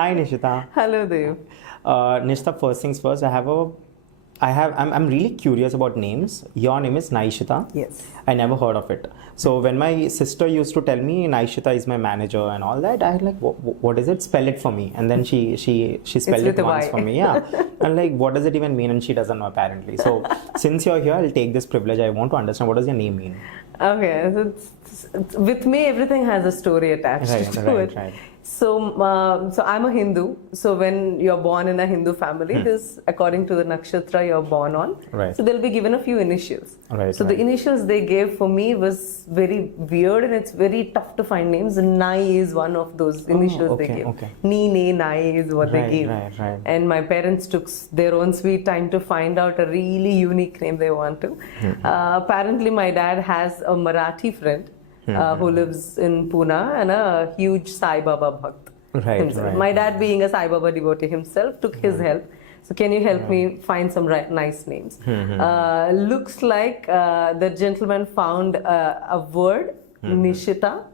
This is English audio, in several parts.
Hi Nyshitha. Hello, Dev. Nyshitha, first things first, I'm really curious about names. Your name is Nyshitha. Yes. I never heard of it. So when my sister used to tell me Nyshitha is my manager and all that, I was like, what is it? Spell it for me. And then she spelled it once for me. Yeah. And like, what does it even mean? And she doesn't know apparently. So since you're here, I'll take this privilege. I want to understand, what does your name mean? Okay. So with me, everything has a story attached to it. Right. So I'm a Hindu. So when you're born in a Hindu family, this, according to the nakshatra you're born on, so they'll be given a few initials. So the initials they gave for me was very weird, and it's very tough to find names. Nai is one of those initials they gave. Ni, Nai is what they gave. And my parents took their own sweet time to find out a really unique name they want to. Apparently my dad has a Marathi friend who lives in Pune and a huge Sai Baba Bhakt. My dad, being a Sai Baba devotee himself, took his help. So can you help me find some nice names? Looks like the gentleman found a word, Nyshitha,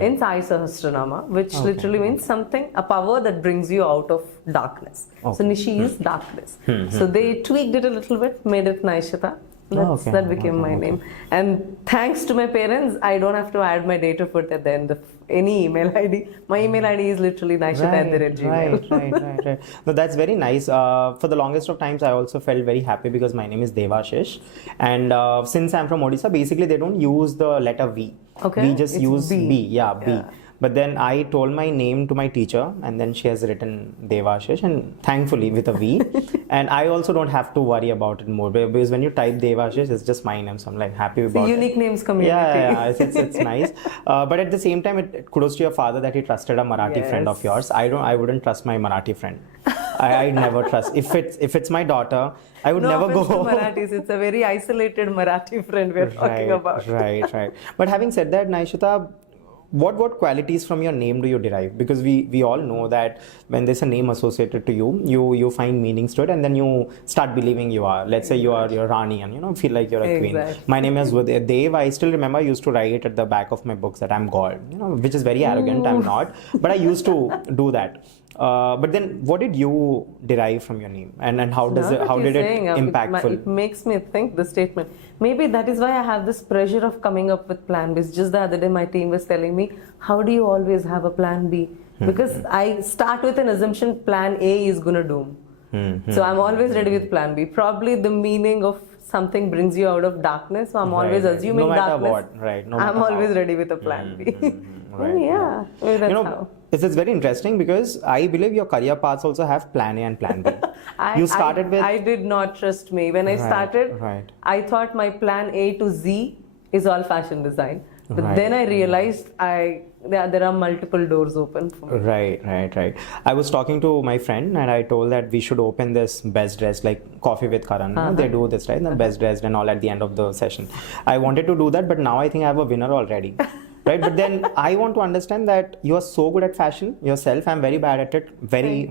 in Sai Sahasranama, which literally means something, a power that brings you out of darkness. So Nishi is darkness. So they tweaked it a little bit, made it Nyshitha. That became my name. And thanks to my parents, I don't have to add my date of birth at the end of any email ID. My email ID is literally Nyshitha@gmail. Right. No, that's very nice. For the longest of times, I also felt very happy because my name is Devashish. And since I'm from Odisha, basically they don't use the letter V. We just use B. B. But then I told my name to my teacher, and then she has written Devashish, and thankfully with a V. And I also don't have to worry about it more, because when you type Devashish, it's just my name, so I'm like happy about it. Unique names community. Yeah, it's nice. But at the same time, kudos to your father that he trusted a Marathi friend of yours. I wouldn't trust my Marathi friend. I never trust. If it's my daughter, I would never go. No Marathis. It's a very isolated Marathi friend we're talking about. Right. But having said that, Nyshitha, what qualities from your name do you derive? Because we all know that when there's a name associated to you find meanings to it, and then you start believing you are. Let's say you're Rani, and feel like you're a queen. My name is Dev. I still remember I used to write at the back of my books that I'm God, which is very arrogant. I'm not, but I used to do that. But then what did you derive from your name, and how did it impactful? It makes me think the statement. Maybe that is why I have this pressure of coming up with plan B. Just the other day my team was telling me, how do you always have a plan B? Because I start with an assumption plan A is gonna doom. So I'm always ready with plan B. Probably the meaning of something brings you out of darkness, so I'm always assuming no matter darkness. What, no I'm always ready with a plan B. That's how. It's very interesting because I believe your career paths also have plan A and plan B. I did not, trust me. When I started, I thought my plan A to Z is all fashion design. But then I realized there are multiple doors open for me. Right. I was talking to my friend and I told that we should open this best dressed, like Coffee with Karan. They do this, right? The best dressed and all at the end of the session. I wanted to do that, but now I think I have a winner already. Right, but then I want to understand that you are so good at fashion yourself. I'm very bad at it. Very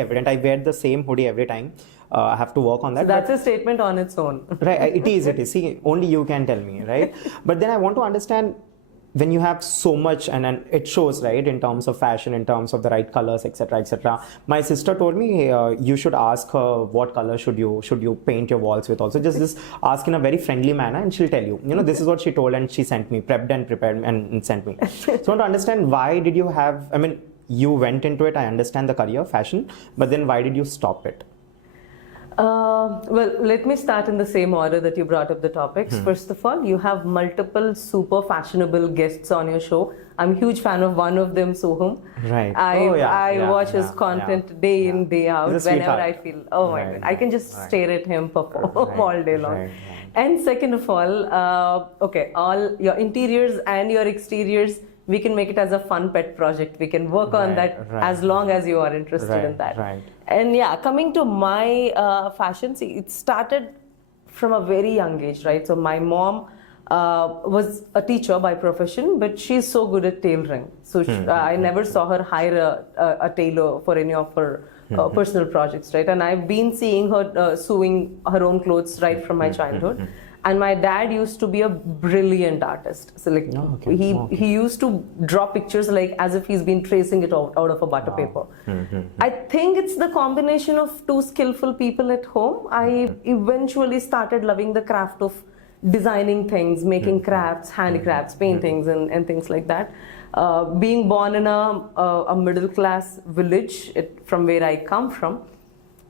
evident. I wear the same hoodie every time. I have to work on that. So that's a statement on its own. Right, it is. See, only you can tell me, right? But then I want to understand, when you have so much, and it shows, right, in terms of fashion, in terms of the right colors, etc. My sister told me you should ask her what color should you paint your walls with. Also, just ask in a very friendly manner, and she'll tell you. This is what she told, and she sent me, prepped and prepared, and sent me. So I want to understand, why did you have? I mean, you went into it. I understand the career, fashion, but then why did you stop it? Well, let me start in the same order that you brought up the topics. First of all, you have multiple super fashionable guests on your show. I'm a huge fan of one of them, Soham. Right. I watch his content day in, day out. Whenever I feel, oh my God, I can just stare at him perform all day long. And second of all, all your interiors and your exteriors, we can make it as a fun pet project. We can work on that as long as you are interested in that. And coming to my fashion, see, it started from a very young age, right? So my mom was a teacher by profession, but she's so good at tailoring. So I never saw her hire a tailor for any of her personal projects, right? And I've been seeing her sewing her own clothes right from my childhood. And my dad used to be a brilliant artist. So like he used to draw pictures like as if he's been tracing it out of a butter paper. I think it's the combination of two skillful people at home. I eventually started loving the craft of designing things, making crafts, handicrafts, paintings, and things like that. Being born in a middle class village from where I come from,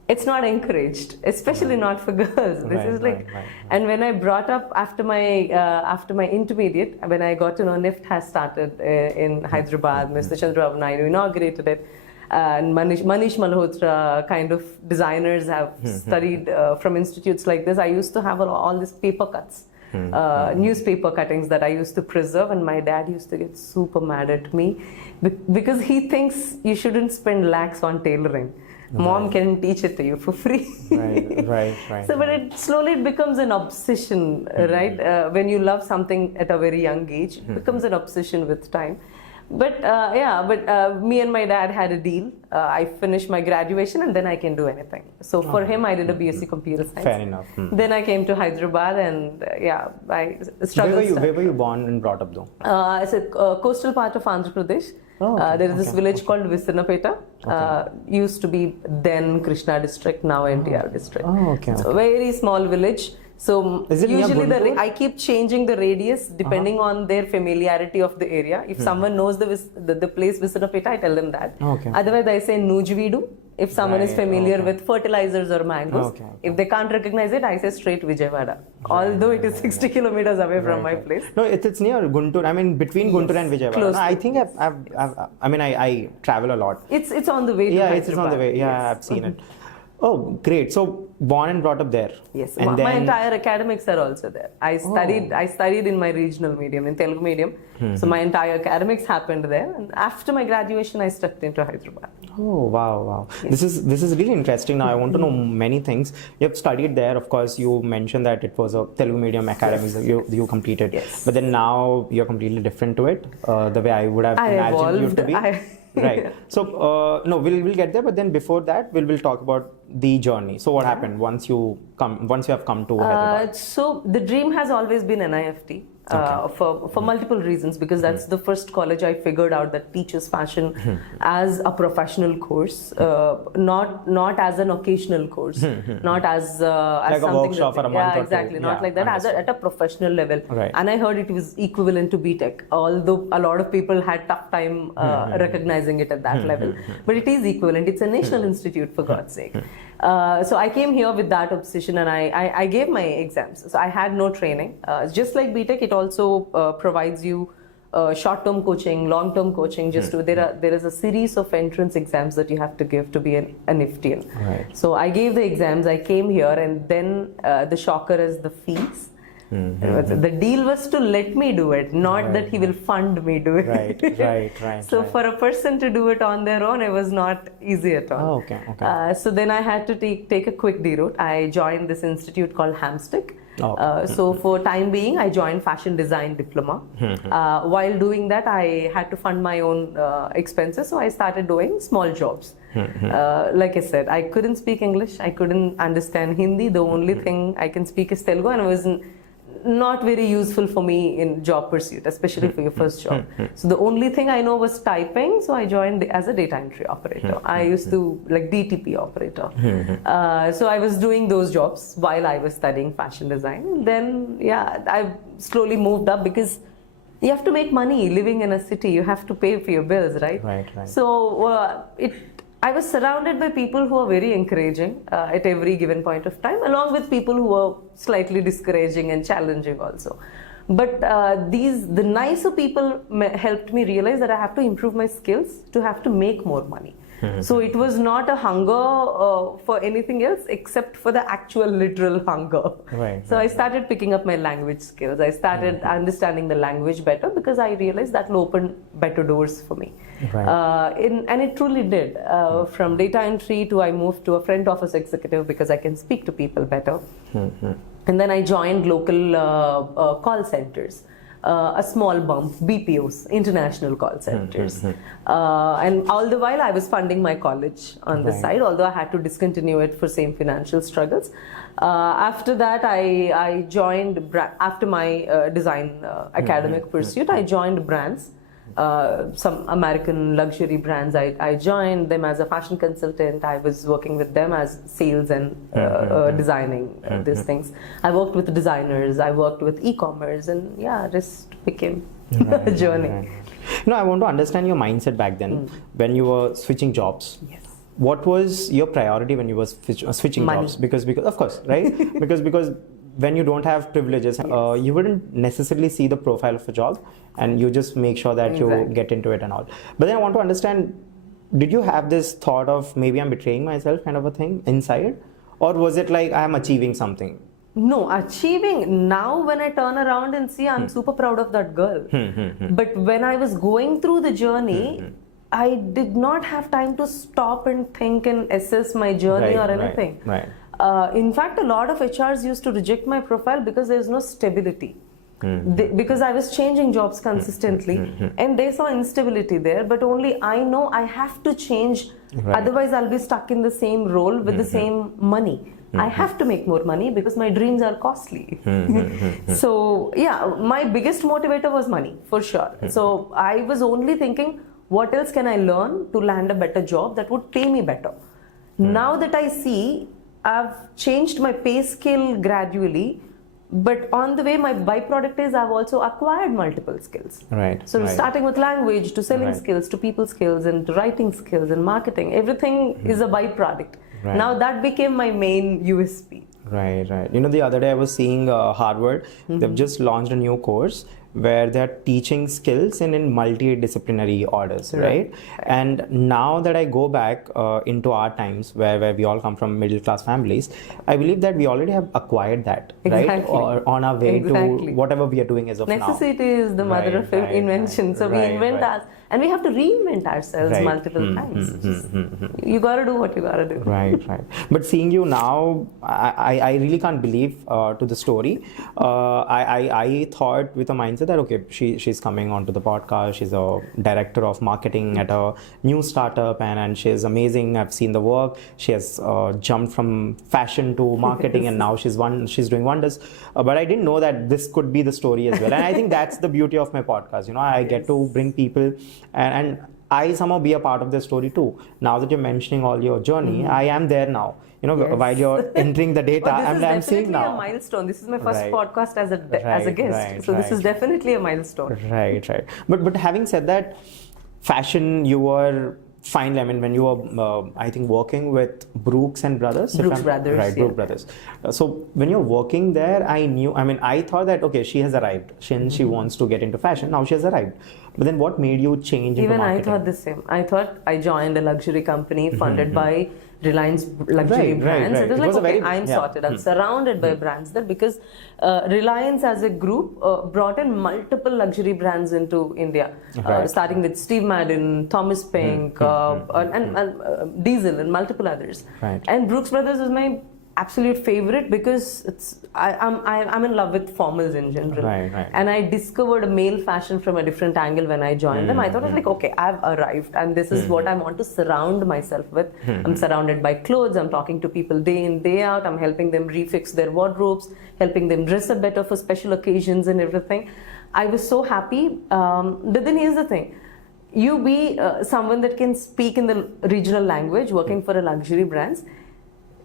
it's not encouraged, especially not for girls. This is like, and when I brought up after my intermediate, when I got to know NIFT has started in Hyderabad, Mr. Chandrababu Naidu inaugurated it, and Manish Malhotra kind of designers have studied from institutes like this. I used to have all these paper cuts, newspaper cuttings that I used to preserve, and my dad used to get super mad at me because he thinks you shouldn't spend lakhs on tailoring. Mom can teach it to you for free. Right. So, but it becomes an obsession, right? When you love something at a very young age, it becomes an obsession with time. But me and my dad had a deal. I finished my graduation and then I can do anything. So for him, I did a BSc Computer Science. Fair enough. Then I came to Hyderabad and I struggled. Where were you born and brought up though? It's a coastal part of Andhra Pradesh. There is this village called Visanapeta. Used to be then Krishna district, now NTR district. It's a very small village. So usually I keep changing the radius depending on their familiarity of the area. If someone knows the place Visanapeta, I tell them that. Otherwise I say Nujvidu. If someone is familiar with fertilizers or mangoes, if they can't recognize it, I say straight Vijayawada. Although it is 60 kilometers away from my place. No, it's near Guntur. I mean, between Guntur and Vijayawada. No, I think I travel a lot. It's on the way. It's on the way. Yeah, I've seen it. Oh, great. So born and brought up there. Yes, and my entire academics are also there. I studied in my regional medium, in Telugu medium. So my entire academics happened there. And after my graduation, I stepped into Hyderabad. Oh, wow. Yes. This is really interesting. Now I want to know many things. You have studied there. Of course, you mentioned that it was a Telugu medium academics that you completed. Yes. But then now you're completely different to it. The way I would have imagined you to be. Right. So we'll get there, but then before that, we'll talk about the journey. So what happened once you have come to Hyderabad? So the dream has always been NIFT. For multiple reasons, because that's the first college I figured out that teaches fashion as a professional course, not as an occasional course, not as like something a workshop for a month or exactly, two. not like that, at a professional level. Right. And I heard it was equivalent to BTech, although a lot of people had tough time recognizing it at that level. But it is equivalent. It's a national institute, for God's sake. So I came here with that obsession and I gave my exams. So I had no training. Just like BTech, it also provides you short-term coaching, long-term coaching. There is a series of entrance exams that you have to give to be an NIFTian. Right. So I gave the exams, I came here, and then the shocker is the fees. The deal was to let me do it, not that he will fund me do it. Right. So for a person to do it on their own, it was not easy at all. So then I had to take a quick deroute. I joined this institute called Hamstick. So for time being, I joined fashion design diploma. While doing that, I had to fund my own expenses, so I started doing small jobs. Like I said, I couldn't speak English, I couldn't understand Hindi. The only thing I can speak is Telugu, and it was not very useful for me in job pursuit, especially for your first job. So the only thing I know was typing, so I joined as a data entry operator. I used to like DTP operator. So I was doing those jobs while I was studying fashion design. Then I slowly moved up because you have to make money living in a city. You have to pay for your bills, right? Right. So I was surrounded by people who are very encouraging at every given point of time, along with people who are slightly discouraging and challenging also. But the nicer people helped me realize that I have to improve my skills to have to make more money. So it was not a hunger for anything else except for the actual literal hunger. So I started picking up my language skills. I started understanding the language better because I realized that will open better doors for me. And it truly did. From data entry to I moved to a front office executive because I can speak to people better. And then I joined local call centers. a small bump, BPOs, international call centers. And all the while I was funding my college on the side, although I had to discontinue it for same financial struggles. After that, I joined, after my design academic pursuit, I joined brands. Some American luxury brands. I joined them as a fashion consultant. I was working with them as sales and designing these things. I worked with designers. I worked with e-commerce, and yeah, just became a journey. I want to understand your mindset back then when you were switching jobs. Yes. What was your priority when you were switching Money. jobs? Because of course, right? because when you don't have privileges, you wouldn't necessarily see the profile of a job, and you just make sure that you get into it and all. But then I want to understand, did you have this thought of maybe I'm betraying myself kind of a thing inside? Or was it like I'm achieving something? No, achieving. Now when I turn around and see, I'm super proud of that girl. But when I was going through the journey, I did not have time to stop and think and assess my journey or anything. Right. In fact, a lot of HRs used to reject my profile because there's no stability. Because I was changing jobs consistently, and they saw instability there. But only I know I have to change, otherwise I'll be stuck in the same role with the same money. I have to make more money because my dreams are costly. So yeah, my biggest motivator was money, for sure. So I was only thinking, what else can I learn to land a better job that would pay me better? Now that I see, I've changed my pay scale gradually, but on the way, my byproduct is I've also acquired multiple skills. So starting with language, to selling skills, to people skills, and to writing skills and marketing, everything is a byproduct. Now that became my main USP. Right. The other day I was seeing Harvard, they've just launched a new course where they're teaching skills in multidisciplinary orders, right? And now that I go back into our times where we all come from middle class families, I believe that we already have acquired that, right? Or on our way to whatever we are doing as of now. Necessity is the mother of invention. So we invent us, and we have to reinvent ourselves multiple times. You gotta do what you gotta do. Right. But seeing you now, I really can't believe to the story. I thought with a mindset that okay, she's coming onto the podcast. She's a director of marketing at a new startup, and she's amazing. I've seen the work. She has jumped from fashion to marketing, and now she's doing wonders. But I didn't know that this could be the story as well. And I think that's the beauty of my podcast. I get to bring people and I somehow be a part of the story too. Now that you're mentioning all your journey, I am there now. While you're entering the data, I'm seeing now. This is definitely a milestone. This is my first podcast as a guest. So this is definitely a milestone. Right. But having said that, fashion, you were fine. I mean, when you were, I think, working with Brooks Brothers. Brooks Brothers. So when you're working there, I thought that, okay, she has arrived. She wants to get into fashion. Now she has arrived. But then what made you change into marketing? Even I thought the same. I thought I joined a luxury company funded by Reliance luxury brands. It was like, okay, I'm sorted. I'm surrounded by brands there because Reliance as a group brought in multiple luxury brands into India, starting with Steve Madden, Thomas Pink, and Diesel, and multiple others. And Brooks Brothers was my absolute favorite because I'm in love with formals in general. And I discovered a male fashion from a different angle when I joined them. I thought, like, okay, I've arrived and this is what I want to surround myself with. I'm surrounded by clothes. I'm talking to people day in, day out. I'm helping them refix their wardrobes, helping them dress up better for special occasions and everything. I was so happy. But then here's the thing. You be someone that can speak in the regional language, working for a luxury brands.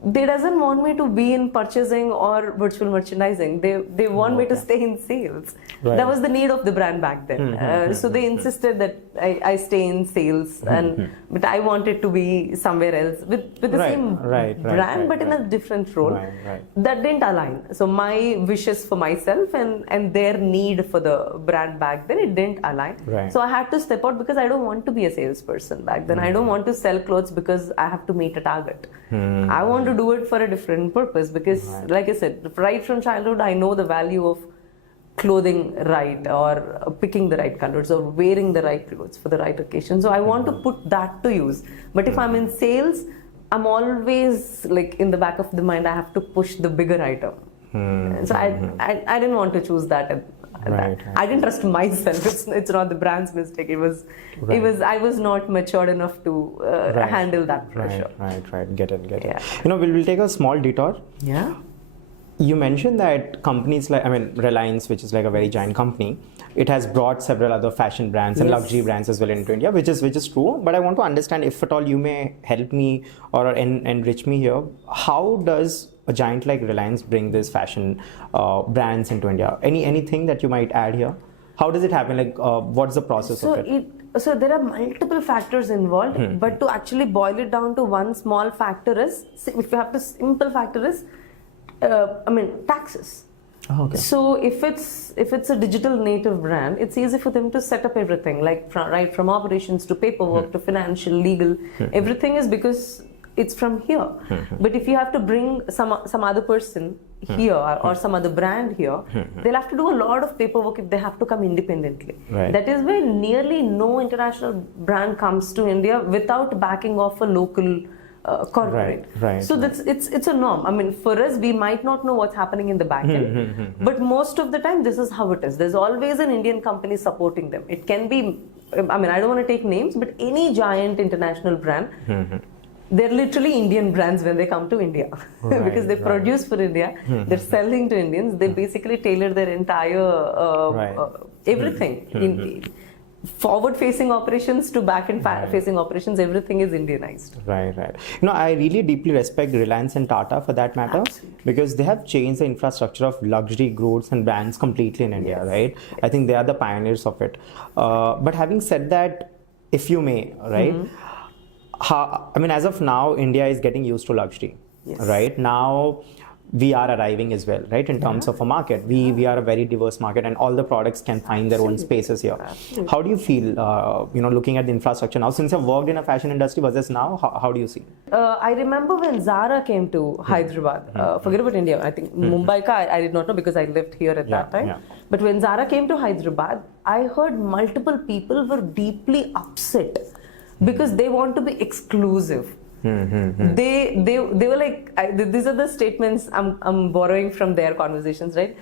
They doesn't want me to be in purchasing or virtual merchandising. They want me to stay in sales. That was the need of the brand back then. So they insisted that I stay in sales, but I wanted to be somewhere else with the same brand, but in a different role. That didn't align. So my wishes for myself and their need for the brand back then, it didn't align. So I had to step out because I don't want to be a salesperson back then. I don't want to sell clothes because I have to meet a target. I want to do it for a different purpose because, like I said, right from childhood, I know the value of clothing right, or picking the right colors, or wearing the right clothes for the right occasion. So I want to put that to use. But if I'm in sales, I'm always like in the back of the mind, I have to push the bigger item. So I didn't want to choose that Right. I didn't trust myself. It's not the brand's mistake. It was I was not matured enough to handle that pressure. Right. Get it. We'll take a small detour. Yeah. You mentioned that companies like, Reliance, which is like a very giant company, it has brought several other fashion brands and luxury brands as well into India, which is true. But I want to understand, if at all you may help me or enrich me here, how does a giant like Reliance bring this fashion brands into India? Anything that you might add here? How does it happen? Like, what's the process of it? So there are multiple factors involved, but to actually boil it down to one small factor is, if you have to, simple factor is, taxes. Oh, okay. So if it's a digital native brand, it's easy for them to set up everything, like right from operations to paperwork to financial, legal, everything is because it's from here. But if you have to bring some other person here or some other brand here, they'll have to do a lot of paperwork if they have to come independently. Right. That is where nearly no international brand comes to India without backing off a local corporate. Right. So it's a norm. For us, we might not know what's happening in the back end, but most of the time, this is how it is. There's always an Indian company supporting them. It can be, I don't want to take names, but any giant international brand, they're literally Indian brands when they come to India because they produce for India. They're selling to Indians. They basically tailor their entire everything. In forward-facing operations to back-end-facing operations, everything is Indianized. Right. I really deeply respect Reliance and Tata for that matter. Absolutely. Because they have changed the infrastructure of luxury goods and brands completely in India, right? I think they are the pioneers of it. But having said that, if you may, right? As of now, India is getting used to luxury, right? Now, we are arriving as well, right? In terms of a market, we are a very diverse market, and all the products can find their own spaces here. Absolutely. How do you feel, looking at the infrastructure now? Since you've worked in a fashion industry versus now, how do you see? I remember when Zara came to Hyderabad. Forget about India. I think Mumbai I did not know because I lived here at that time. But when Zara came to Hyderabad, I heard multiple people were deeply upset because they want to be exclusive. They were like, these are the statements I'm borrowing from their conversations, right?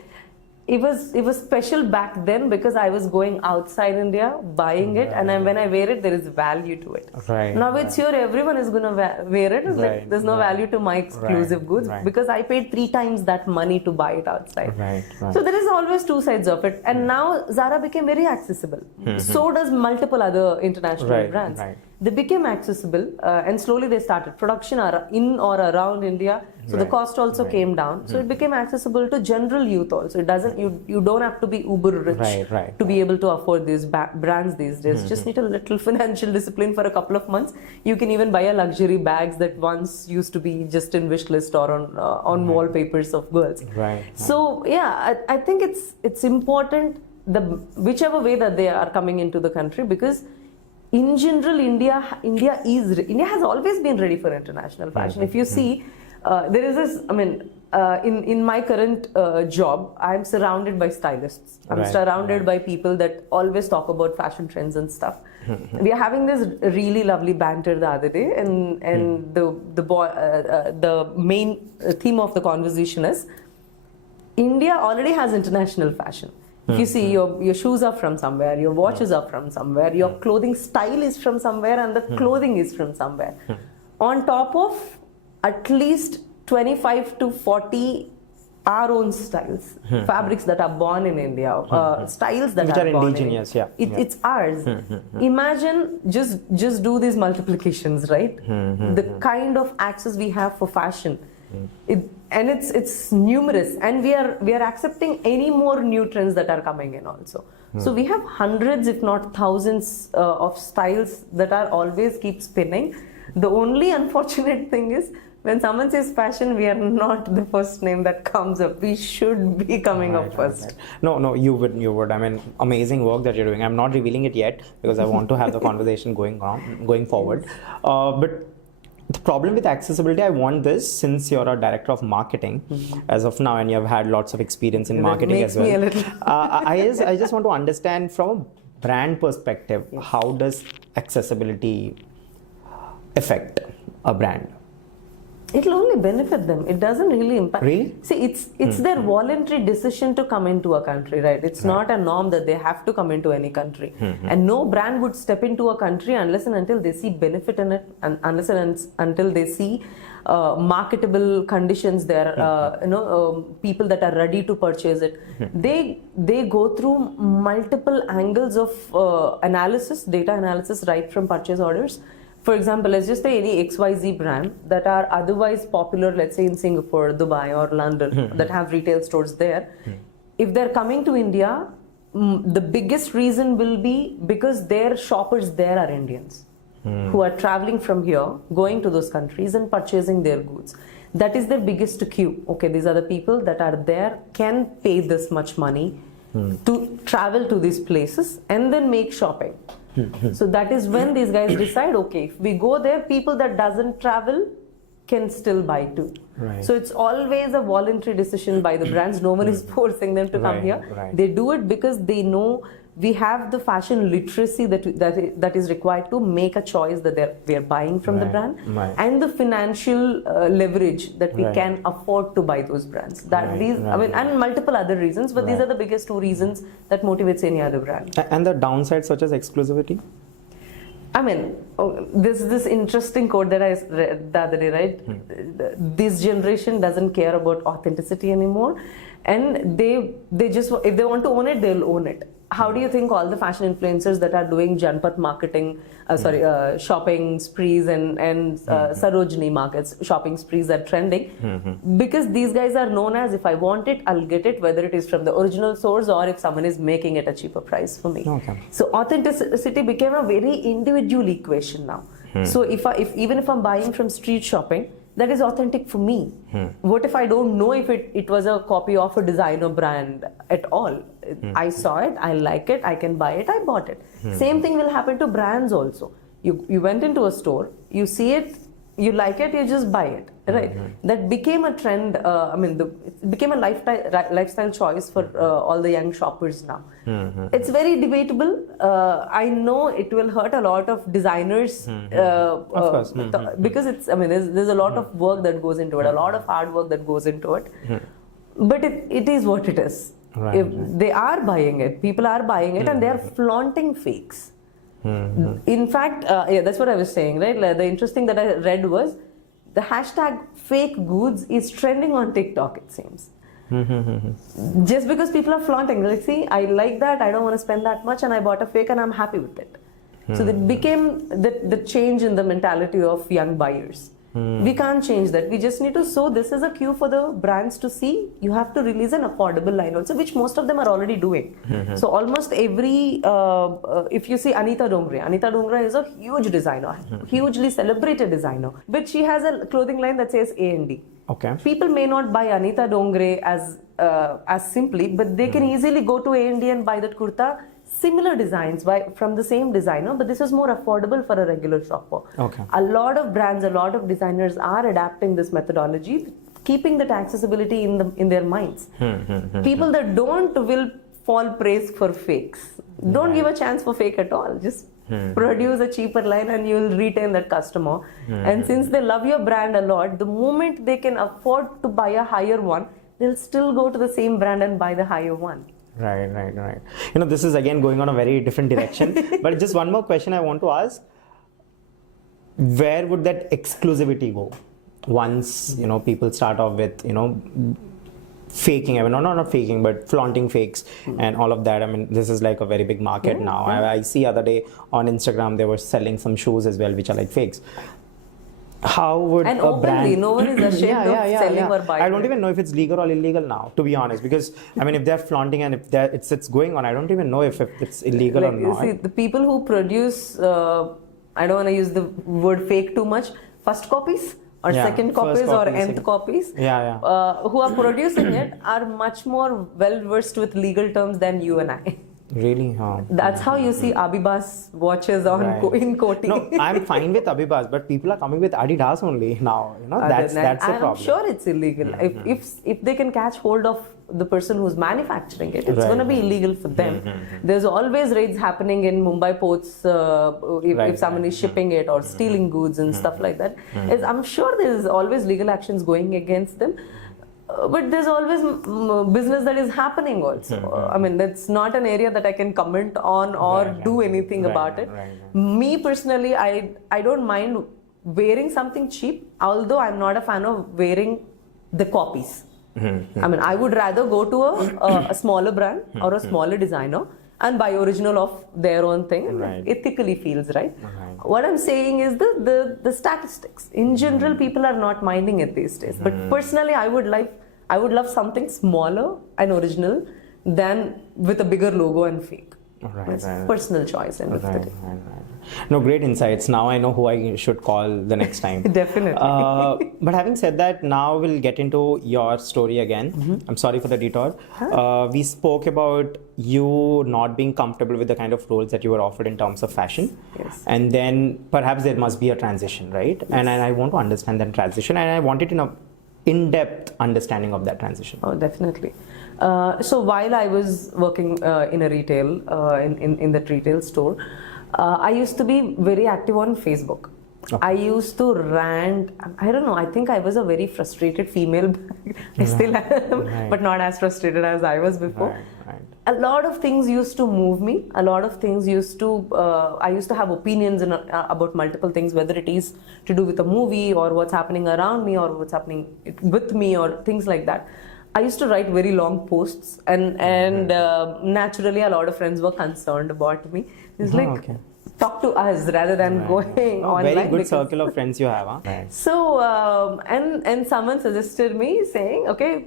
It was special back then because I was going outside India, buying it, and when I wear it, there is value to it. Now it's here, everyone is going to wear it. Like, there's no value to my exclusive goods because I paid 3 times that money to buy it outside. So there is always two sides of it. And now Zara became very accessible. So does multiple other international brands. They became accessible and slowly they started production in or around India. So the cost also came down. So it became accessible to general youth also. It doesn't, you don't have to be uber rich to be able to afford these brands these days. Just need a little financial discipline for a couple of months. You can even buy a luxury bags that once used to be just in wish list or on wallpapers of girls. So yeah, I think it's important whichever way that they are coming into the country, because in general, India has always been ready for international fashion. If you see, there is this, in my current job, I'm surrounded by stylists. I'm surrounded by people that always talk about fashion trends and stuff. We are having this really lovely banter the other day, and the main theme of the conversation is India already has international fashion. If you see, your shoes are from somewhere, your watches are from somewhere, your clothing style is from somewhere, and the clothing is from somewhere. On top of at least 25 to 40 our own styles, fabrics that are born in India, styles that are born indigenous, in India. It's ours. Imagine, just do these multiplications, right? The kind of access we have for fashion. It's numerous, and we are accepting any more new trends that are coming in also. So we have hundreds, if not thousands, of styles that are always keep spinning. The only unfortunate thing is when someone says fashion, we are not the first name that comes up. We should be coming up first. No, you would. Amazing work that you're doing. I'm not revealing it yet because I want to have the conversation going forward. But the problem with accessibility, I want this, since you're a director of marketing as of now, and you've had lots of experience in marketing as well. Me a little. I just want to understand from a brand perspective, how does accessibility affect a brand? It'll only benefit them. It doesn't really impact. Really? See, it's their voluntary decision to come into a country, right? It's not a norm that they have to come into any country. And no brand would step into a country unless and until they see benefit in it, and unless and until they see marketable conditions there, people that are ready to purchase it. They go through multiple angles of analysis, data analysis, right from purchase orders. For example, let's just say any XYZ brand that are otherwise popular, let's say in Singapore, Dubai, or London, that have retail stores there. If they're coming to India, the biggest reason will be because their shoppers there are Indians who are traveling from here, going to those countries and purchasing their goods. That is their biggest cue. Okay, these are the people that are there, can pay this much money to travel to these places and then make shopping. So that is when these guys decide, okay, if we go there, people that doesn't travel can still buy too. Right. So it's always a voluntary decision by the brands. No one is forcing them to come here. Right. They do it because they know we have the fashion literacy that is required to make a choice that we are buying from the brand, and the financial leverage that we can afford to buy those brands. And multiple other reasons, but these are the biggest two reasons that motivates any other brand. And the downside, such as exclusivity? I mean, this interesting quote that I read the other day, right? This generation doesn't care about authenticity anymore, and they just, if they want to own it, they'll own it. How do you think all the fashion influencers that are doing Janpat marketing, shopping sprees and Sarojini markets, shopping sprees are trending? Because these guys are known as, if I want it, I'll get it, whether it is from the original source or if someone is making it a cheaper price for me. Okay. So authenticity became a very individual equation now. So even if I'm buying from street shopping, that is authentic for me. What if I don't know if it was a copy of a designer brand at all? I saw it, I like it, I can buy it, I bought it. Same thing will happen to brands also. You went into a store, you see it, you like it, you just buy it, right? That became a trend. It became a lifestyle choice for all the young shoppers now. It's very debatable. I know it will hurt a lot of designers, of course, because there's a lot of work that goes into it, a lot of hard work that goes into it. But it is what it is. If they are buying it, people are buying it, and they are flaunting fakes. In fact, that's what I was saying, right? The interesting that I read was the hashtag fake goods is trending on TikTok, it seems. Just because people are flaunting, like, see, I like that, I don't want to spend that much, and I bought a fake and I'm happy with it. So it became the change in the mentality of young buyers. We can't change that. We just need to, so this is a cue for the brands to see, you have to release an affordable line also, which most of them are already doing. So almost every, if you see Anita Dongre is a huge designer, hugely celebrated designer, but she has a clothing line that says A&D. Okay. People may not buy Anita Dongre as simply, but they can easily go to A&D and buy that kurta, similar designs from the same designer, but this is more affordable for a regular shopper. Okay. A lot of brands, a lot of designers are adapting this methodology, keeping that accessibility in their minds. People that don't will fall prey for fakes. Don't give a chance for fake at all. Just produce a cheaper line and you will retain that customer. And since they love your brand a lot, the moment they can afford to buy a higher one, they'll still go to the same brand and buy the higher one. Right. This is again going on a very different direction. But just one more question I want to ask. Where would that exclusivity go once, people start off with, faking, not faking, but flaunting fakes and all of that? This is like a very big market now. I see other day on Instagram, they were selling some shoes as well, which are like fakes. How would and a openly, brand... no one is ashamed of selling or buying. I don't even know if it's legal or illegal now, to be honest, because if they're flaunting and if it's going on, I don't even know if it's illegal or not. You see, the people who produce, I don't want to use the word fake too much, first copies or second copies or nth copies, who are producing it are much more well versed with legal terms than you and I. Really? Huh. That's how you see Abibas watches on in Koti. No, I'm fine with Abibas, but people are coming with Adidas only now. You know, that's the problem. I'm sure it's illegal. If they can catch hold of the person who's manufacturing it, it's going to be illegal for them. There's always raids happening in Mumbai ports if someone is shipping it or stealing goods and stuff like that. I'm sure there's always legal actions going against them. But there's always business that is happening also. I mean, that's not an area that I can comment on or do anything about it. Me personally, I don't mind wearing something cheap, although I'm not a fan of wearing the copies. I mean, I would rather go to a smaller brand or a smaller designer and buy original of their own thing. Ethically feels right. What I'm saying is the statistics. In general, people are not minding it these days. But personally, I would love something smaller and original than with a bigger logo and fake. It's personal choice. No, great insights. Now I know who I should call the next time. Definitely. But having said that, now we'll get into your story again. I'm sorry for the detour. We spoke about you not being comfortable with the kind of roles that you were offered in terms of fashion. Yes. And then perhaps there must be a transition, right? Yes. And I want to understand that transition, and I wanted an in-depth understanding of that transition. Oh, definitely. So while I was working in a retail, in that retail store, I used to be very active on Facebook. Okay. I used to rant. I don't know. I think I was a very frustrated female. I still am, but not as frustrated as I was before. A lot of things used to move me. A lot of things used to. I used to have opinions about multiple things, whether it is to do with a movie or what's happening around me or what's happening with me or things like that. I used to write very long posts, and naturally, a lot of friends were concerned about me. It's talk to us rather than going online. Very good circle of friends you have, huh? So, and someone suggested me saying, okay,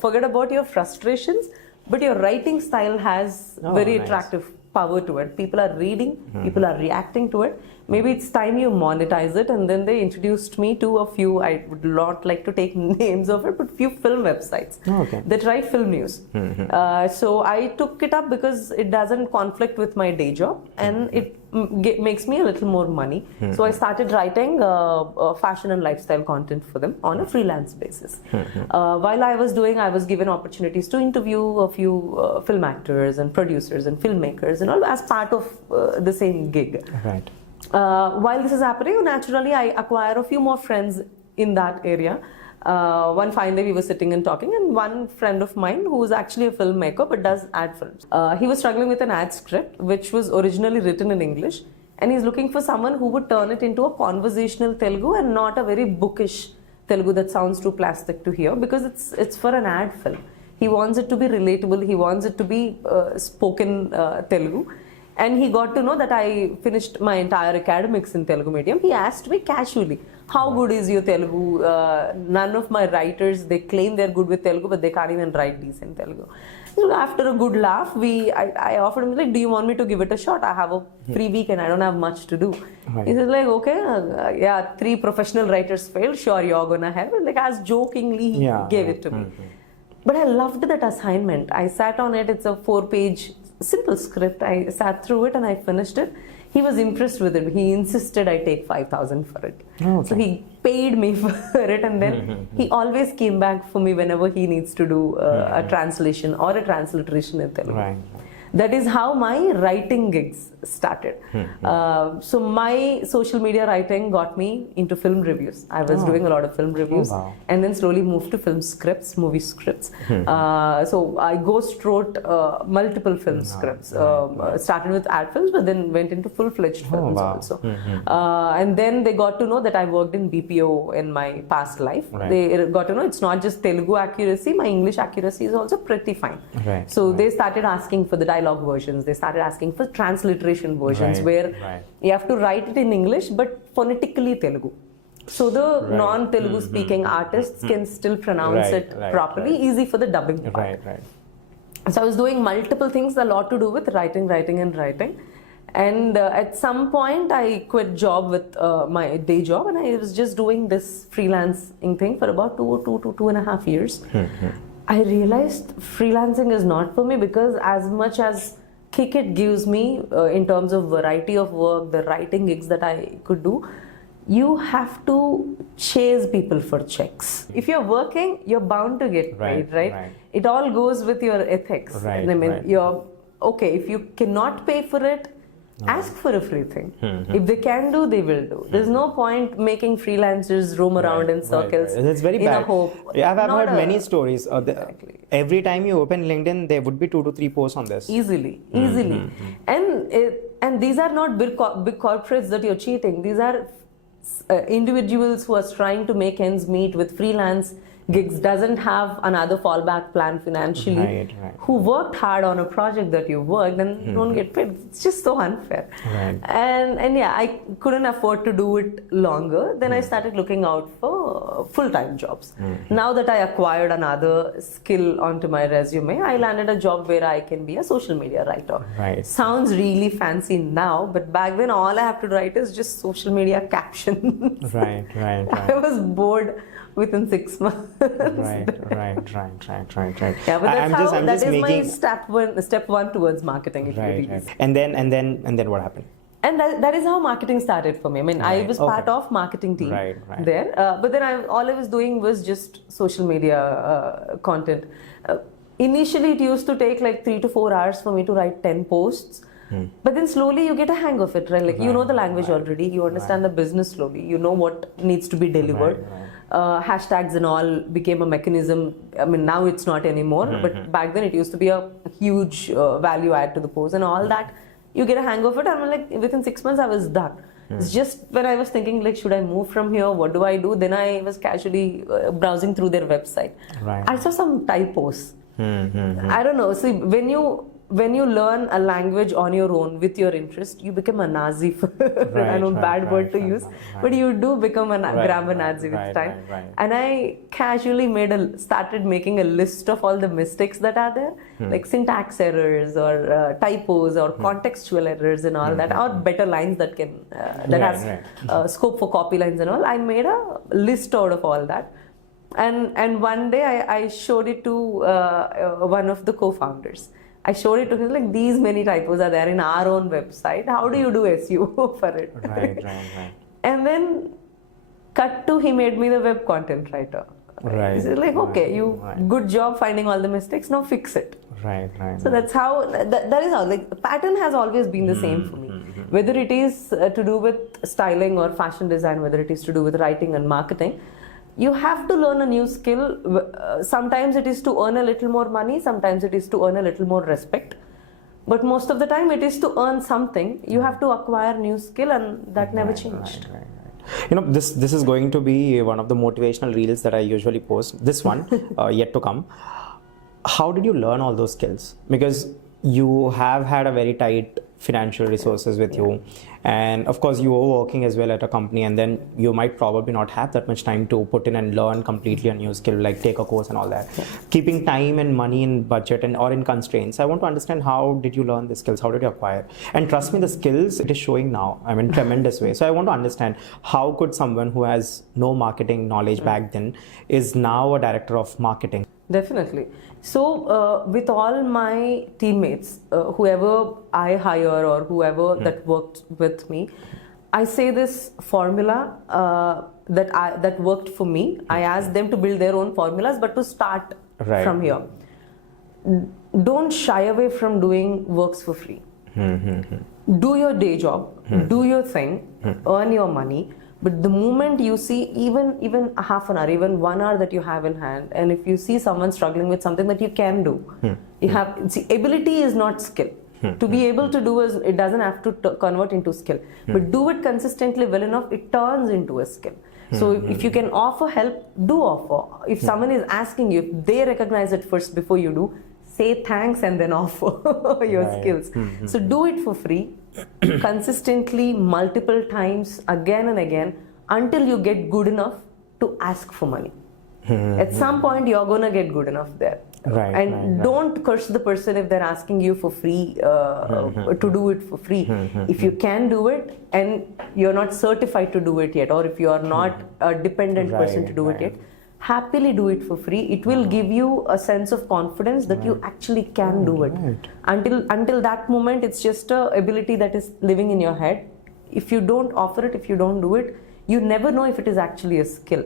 forget about your frustrations, but your writing style has very attractive power to it. People are reading, people are reacting to it. Maybe it's time you monetize it. And then they introduced me to a few, I would not like to take names of it, but few film websites that write film news. So I took it up because it doesn't conflict with my day job and it makes me a little more money. So I started writing fashion and lifestyle content for them on a freelance basis. While I was given opportunities to interview a few film actors and producers and filmmakers and all as part of the same gig. While this is happening, naturally I acquire a few more friends in that area. One fine day we were sitting and talking, and one friend of mine who is actually a filmmaker but does ad films. He was struggling with an ad script which was originally written in English, and he's looking for someone who would turn it into a conversational Telugu and not a very bookish Telugu that sounds too plastic to hear, because it's for an ad film. He wants it to be relatable. He wants it to be spoken Telugu. And he got to know that I finished my entire academics in Telugu medium. He asked me casually, how good is your Telugu? None of my writers, they claim they're good with Telugu, but they can't even write decent Telugu. So after a good laugh, I offered him, like, do you want me to give it a shot? I have a free week and I don't have much to do. He said, like, okay, 3 professional writers failed. Sure, you're gonna have it. Like, as jokingly, he gave it to me. But I loved that assignment. I sat on it. It's a 4-page simple script. I sat through it and I finished it. He was impressed with it. He insisted I take 5,000 for it. So he paid me for it, and then he always came back for me whenever he needs to do a translation or a transliteration in Telugu. That is how my writing gigs started. So my social media writing got me into film reviews. I was doing a lot of film reviews, and then slowly moved to film scripts, movie scripts. So I ghost wrote multiple film scripts. Started with ad films, but then went into full-fledged films also. And then they got to know that I worked in BPO in my past life. They got to know it's not just Telugu accuracy, my English accuracy is also pretty fine. So they started asking for the dialogue versions. They started asking for transliteration versions where you have to write it in English but phonetically Telugu. So the non-Telugu speaking artists can still pronounce it properly, easy for the dubbing part. So I was doing multiple things, a lot to do with writing. And at some point I quit job with my day job, and I was just doing this freelancing thing for about 2.5 years. I realized freelancing is not for me, because as much as kick it gives me in terms of variety of work, the writing gigs that I could do, you have to chase people for checks. If you're working, you're bound to get paid, right? It all goes with your ethics. I mean, you're okay, if you cannot pay for it, ask for a free thing. If they can do, they will do. There's no point making freelancers roam around in circles. It's very bad. A hope. I've heard many stories. Every time you open LinkedIn, there would be 2 to 3 posts on this. Easily. And these are not big corporates that you're cheating. These are individuals who are trying to make ends meet with freelance gigs, doesn't have another fallback plan financially, who worked hard on a project that you worked and don't get paid. It's just so unfair. And yeah, I couldn't afford to do it longer. Then I started looking out for full-time jobs. Now that I acquired another skill onto my resume, I landed a job where I can be a social media writer. Sounds really fancy now, but back then all I have to write is just social media captions. I was bored within 6 months. Right. Yeah, but that is my step one towards marketing. And then what happened? And that is how marketing started for me. I mean, I was part of marketing team there, but then all I was doing was just social media content. Initially, it used to take like 3 to 4 hours for me to write 10 posts. But then slowly you get a hang of it, right? Like you know the language already, you understand the business slowly, you know what needs to be delivered. Hashtags and all became a mechanism. I mean, now it's not anymore, but back then it used to be a huge value add to the post and all that. You get a hang of it, and like within 6 months I was done. It's just when I was thinking like, should I move from here? What do I do? Then I was casually browsing through their website. I saw some typos. I don't know. See, when you learn a language on your own with your interest, you become a Nazi. I know bad word to use, but you do become a grammar Nazi with time. And I casually started making a list of all the mistakes that are there, like syntax errors or typos or contextual errors and all that, or better lines that can has scope for copy lines and all. I made a list out of all that. And one day I showed it to one of the co-founders. I showed it to him, like, these many typos are there in our own website. How do you do SEO for it? And then, cut to, he made me the web content writer. He's like, okay, good job finding all the mistakes, now fix it. So that's how, that is how, like, the pattern has always been the same for me. Whether it is to do with styling or fashion design, whether it is to do with writing and marketing, you have to learn a new skill. Sometimes it is to earn a little more money, sometimes it is to earn a little more respect. But most of the time it is to earn something. You have to acquire new skill, and that never changed. You know, this is going to be one of the motivational reels that I usually post. This one, yet to come. How did you learn all those skills? Because you have had a very tight financial resources with you, and of course you were working as well at a company, and then you might probably not have that much time to put in and learn completely a new skill, like take a course and all that. Keeping time and money in budget or in constraints, I want to understand, how did you learn the skills? How did you acquire? And trust me, the skills, it is showing now, I mean, tremendous way. So I want to understand, how could someone who has no marketing knowledge back then is now a director of marketing? Definitely. So with all my teammates, whoever I hire or whoever that worked with me, I say this formula that worked for me. I asked them to build their own formulas, but to start from here. Don't shy away from doing works for free. Do your day job, do your thing, earn your money. But the moment you see even half an hour, even 1 hour that you have in hand, and if you see someone struggling with something that you can do, you have, see, ability is not skill. To be able to do it doesn't have to convert into skill, but do it consistently well enough, it turns into a skill. So if you can offer help, do offer. If someone is asking you, if they recognize it first before you do, say thanks and then offer your skills. So do it for free, consistently, multiple times, again and again, until you get good enough to ask for money. At some point, you're gonna get good enough there. Don't curse the person if they're asking you for free, to do it for free. If you can do it and you're not certified to do it yet, or if you are not a dependent person to do it yet, happily do it for free. It will give you a sense of confidence that you actually can do it. Until that moment, it's just a ability that is living in your head. If you don't offer it, if you don't do it, you never know if it is actually a skill.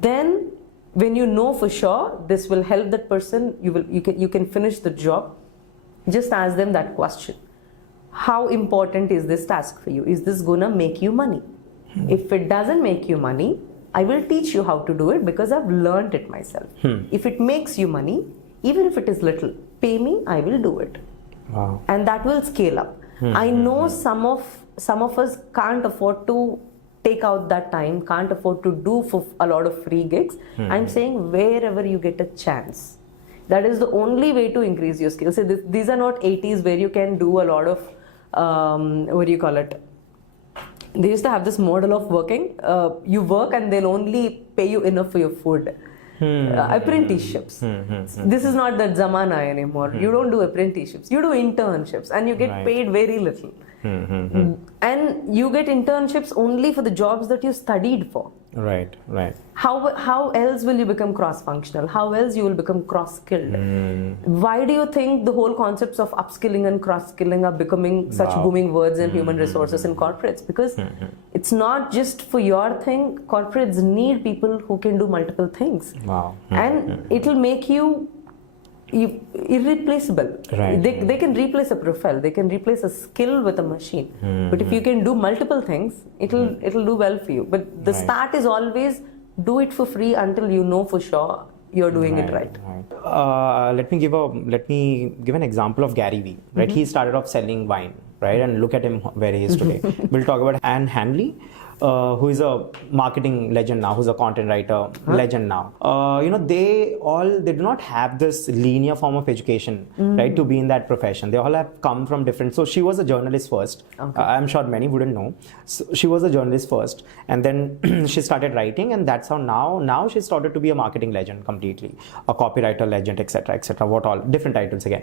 Then when you know for sure this will help that person, you can finish the job. Just ask them that question: how important is this task for you? Is this gonna make you money? If it doesn't make you money, I will teach you how to do it because I've learned it myself. If it makes you money, even if it is little, pay me, I will do it. And that will scale up. I know some of us can't afford to take out that time, can't afford to do for a lot of free gigs. I'm saying wherever you get a chance, that is the only way to increase your skills. So these are not 80s where you can do a lot of what do you call it? They used to have this model of working. You work and they'll only pay you enough for your food. Apprenticeships. This is not that zamana anymore. You don't do apprenticeships. You do internships and you get paid very little. And you get internships only for the jobs that you studied for. Right. How else will you become cross-functional? How else you will become cross-skilled? Why do you think the whole concepts of upskilling and cross-skilling are becoming such booming words in human resources in corporates? Because it's not just for your thing. Corporates need people who can do multiple things. And it'll make you irreplaceable. They can replace a profile, they can replace a skill with a machine. But if you can do multiple things, it'll do well for you. But the start is always do it for free until you know for sure you're doing it right. Let me give an example of Gary Vee. Right, he started off selling wine. Right, and look at him where he is today. We'll talk about Anne Hanley, who is a marketing legend now, who's a content writer legend now. They do not have this linear form of education, right, to be in that profession. They all have come from different. So she was a journalist first. I'm sure many wouldn't know. So she was a journalist first, and then she started writing, and that's how now she started to be a marketing legend completely, a copywriter legend, etc., what all different titles again.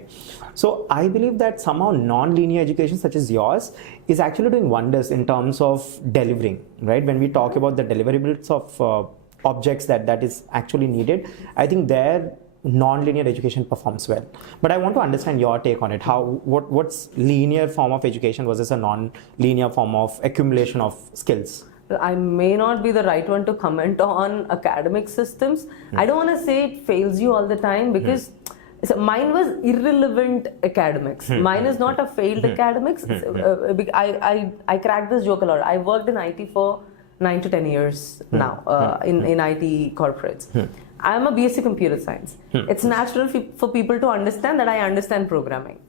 So I believe that somehow non-linear education such as yours is actually doing wonders in terms of delivering. Right, when we talk about the deliverables of objects that is actually needed, I think there non-linear education performs well. But I want to understand your take on it. What's linear form of education versus a non-linear form of accumulation of skills? I may not be the right one to comment on academic systems. I don't want to say it fails you all the time because so mine was irrelevant academics. Mine is not a failed academics. I cracked this joke a lot. I worked in IT for 9 to 10 years now in IT corporates. I'm a BSc Computer Science. It's natural for people to understand that I understand programming.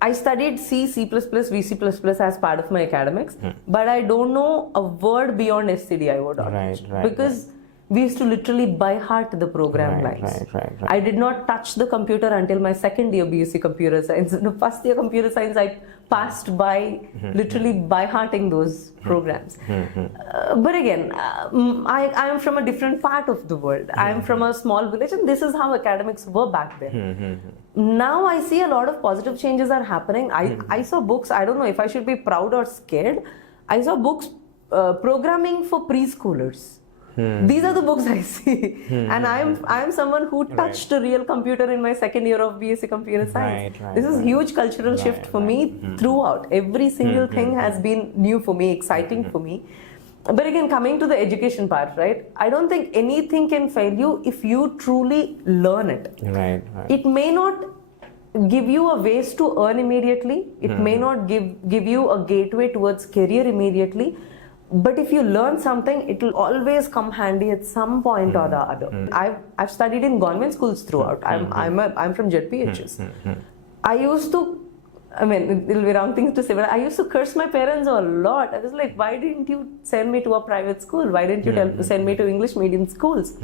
I studied C, C++, VC++ as part of my academics, but I don't know a word beyond STD, I would argue. Because we used to literally by heart the program lines. I did not touch the computer until my second year BSc Computer Science. In the first year Computer Science, I passed by literally by hearting those programs. But again, I am from a different part of the world. I am from a small village, and this is how academics were back then. Now I see a lot of positive changes are happening. I saw books, I don't know if I should be proud or scared. I saw books programming for preschoolers. These are the books I see, and I am someone who touched a real computer in my second year of BSc Computer Science. This is huge cultural shift for me throughout. Every single thing has been new for me, exciting for me. But again, coming to the education part, right? I don't think anything can fail you if you truly learn it. It may not give you a ways to earn immediately. It may not give you a gateway towards career immediately. But if you learn something, it will always come handy at some point or the other. I've studied in government schools throughout. I'm from ZPHs. I used to, I mean, it'll be wrong things to say, but I used to curse my parents a lot. I was like, why didn't you send me to a private school? Why didn't you send me to English medium schools?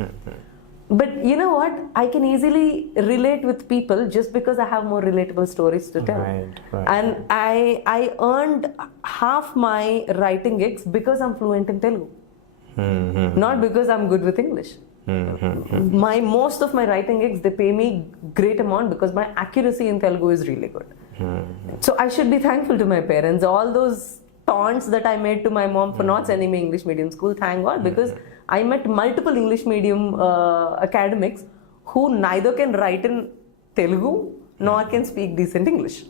But you know what? I can easily relate with people just because I have more relatable stories to tell. And I earned half my writing gigs because I'm fluent in Telugu. Not because I'm good with English. Most of my writing gigs, they pay me great amount because my accuracy in Telugu is really good. So I should be thankful to my parents. All those taunts that I made to my mom for not sending me English medium school, thank God, because I met multiple English medium academics who neither can write in Telugu nor can speak decent English.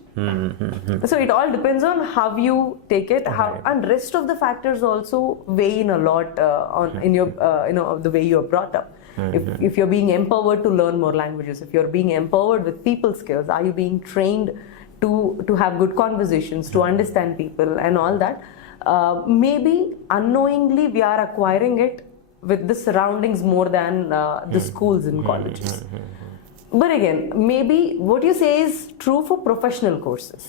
So it all depends on how you take it, and rest of the factors also weigh in a lot in your the way you are brought up. If you're being empowered to learn more languages, if you're being empowered with people skills, are you being trained to have good conversations, to understand people and all that? Maybe unknowingly we are acquiring it with the surroundings more than the schools and colleges. But again, maybe what you say is true for professional courses,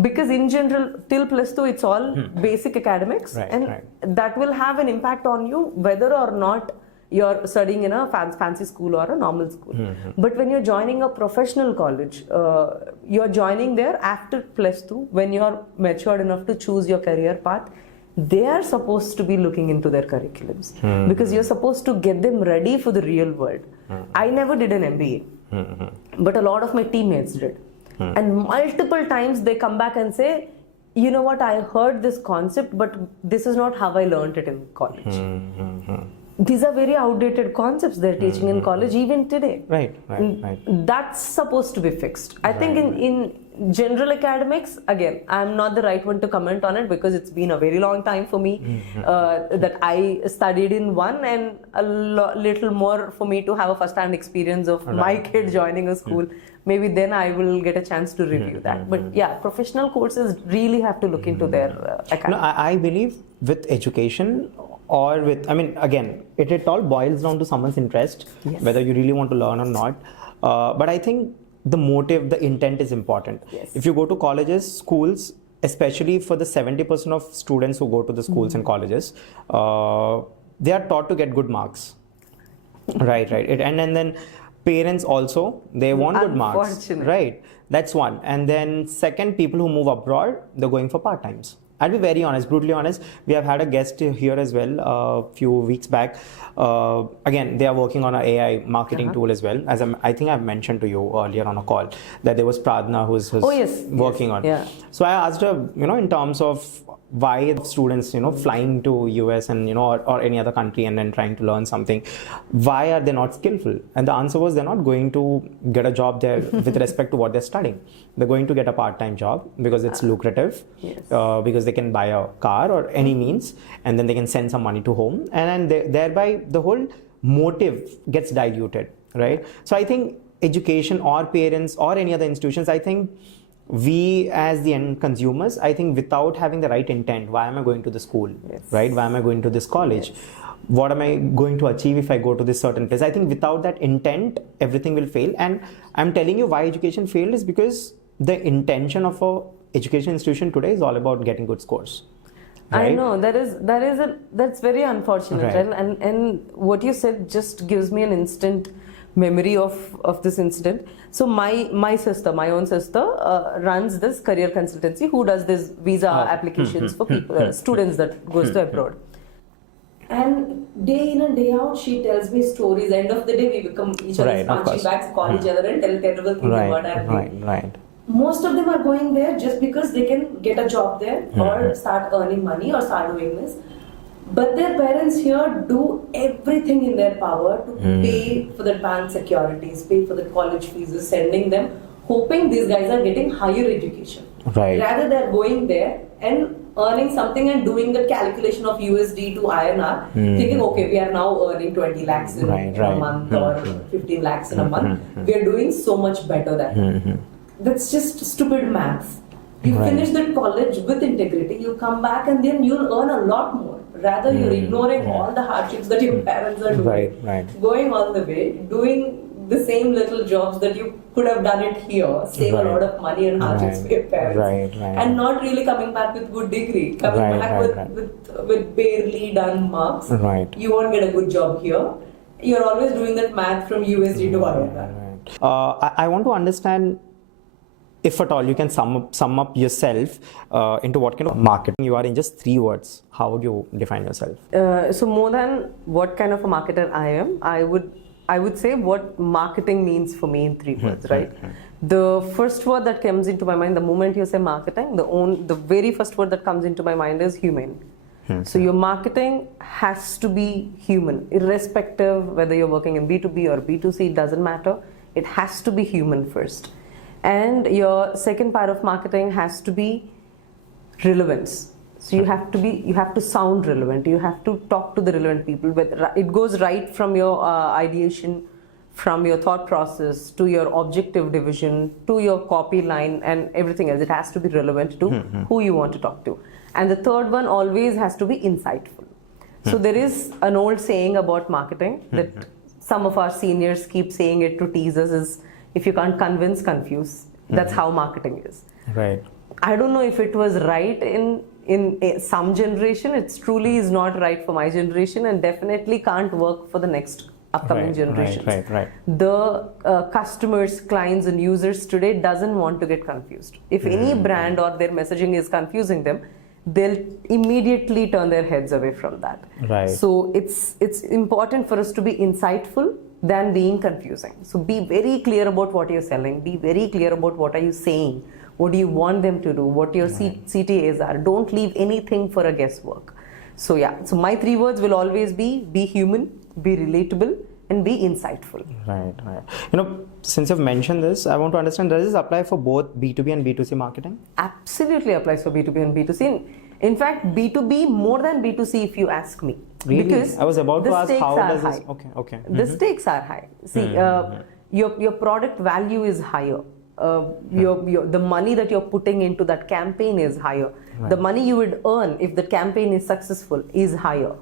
because in general, till +2, it's all basic academics, and that will have an impact on you whether or not you're studying in a fancy school or a normal school. But when you're joining a professional college, you're joining there after +2, when you're matured enough to choose your career path. They are supposed to be looking into their curriculums, because you're supposed to get them ready for the real world. I never did an MBA. But a lot of my teammates did. And multiple times they come back and say, you know what, I heard this concept, but this is not how I learned it in college. These are very outdated concepts they're teaching in college even today. Right. That's supposed to be fixed. I think in general academics, again, I'm not the right one to comment on it, because it's been a very long time for me that I studied in one, and a little more for me to have a first-hand experience of my kid joining a school. Maybe then I will get a chance to review that. But yeah, professional courses really have to look into their academics. No, I believe with education, or with, I mean, again, it all boils down to someone's interest, whether you really want to learn or not. But I think the motive, the intent is important. If you go to colleges, schools, especially for the 70% of students who go to the schools and colleges, they are taught to get good marks. Right. And then parents also, they want good marks. Right. That's one. And then second, people who move abroad, they're going for part-times. I'll be very honest, brutally honest. We have had a guest here as well a few weeks back. Again, they are working on an AI marketing tool as well. As I think I've mentioned to you earlier on a call that there was Pradna who's working on. So I asked her, in terms of why students, flying to US and, or any other country and then trying to learn something, why are they not skillful? And the answer was they're not going to get a job there with respect to what they're studying. They're going to get a part-time job because it's lucrative, because they can buy a car or any means, and then they can send some money to home, and then thereby the whole motive gets diluted, right? So I think education or parents or any other institutions, I think we as the end consumers, I think without having the right intent, why am I going to the school, right? Why am I going to this college? What am I going to achieve if I go to this certain place? I think without that intent, everything will fail. And I'm telling you why education failed is because the intention of a education institution today is all about getting good scores. Right? I know that's very unfortunate, right? And what you said just gives me an instant memory of this incident. So my own sister runs this career consultancy who does this visa applications for people, students that goes to abroad. And day in and day out, she tells me stories. End of the day, we become each other's punching bags, call each other and tell terrible things about our day. Most of them are going there just because they can get a job there or start earning money or start doing this. But their parents here do everything in their power to pay for the bank securities, pay for the college fees, sending them, hoping these guys are getting higher education. Rather, they're going there and earning something and doing the calculation of USD to INR, thinking, okay, we are now earning 20 lakhs in a month or 15 lakhs in a month. We are doing so much better than. That's just stupid maths. You finish that college with integrity, you come back and then you'll earn a lot more. Rather, you're ignoring all the hardships that your parents are doing, going all the way, doing the same little jobs that you could have done it here, save a lot of money and hardships for your parents, and not really coming back with good degree, coming back with barely done marks. You won't get a good job here. You're always doing that math from USD to INR. I want to understand, if at all you can sum up yourself into what kind of marketing you are in just 3 words. How would you define yourself? So more than what kind of a marketer I am, I would say what marketing means for me in 3 words, right? The first word that comes into my mind the moment you say marketing, the very first word that comes into my mind is humane. So your marketing has to be human, irrespective whether you're working in B2B or B2C, it doesn't matter. It has to be human first. And your second part of marketing has to be relevance. So you have to sound relevant. You have to talk to the relevant people. But it goes right from your ideation, from your thought process to your objective division to your copy line and everything else. It has to be relevant to who you want to talk to. And the third one always has to be insightful. So there is an old saying about marketing that some of our seniors keep saying it to tease us is, if you can't convince, confuse. That's how marketing is. Right. I don't know if it was right in some generation. It truly is not right for my generation and definitely can't work for the next upcoming generations. Right. The customers, clients and users today doesn't want to get confused. If any brand or their messaging is confusing them, they'll immediately turn their heads away from that. Right. So it's important for us to be insightful than being confusing. So be very clear about what you're selling. Be very clear about what are you saying. What do you want them to do? What your CTAs are. Don't leave anything for a guesswork. So yeah, so my 3 words will always be human, be relatable, and be insightful. Right. Since you've mentioned this, I want to understand, does this apply for both B2B and B2C marketing? Absolutely applies for B2B and B2C. In fact, B2B more than B2C if you ask me. Really? Because I was about to ask how does high. this... Okay. The stakes are high. See, your product value is higher. The money that you're putting into that campaign is higher. Right. The money you would earn if the campaign is successful is higher.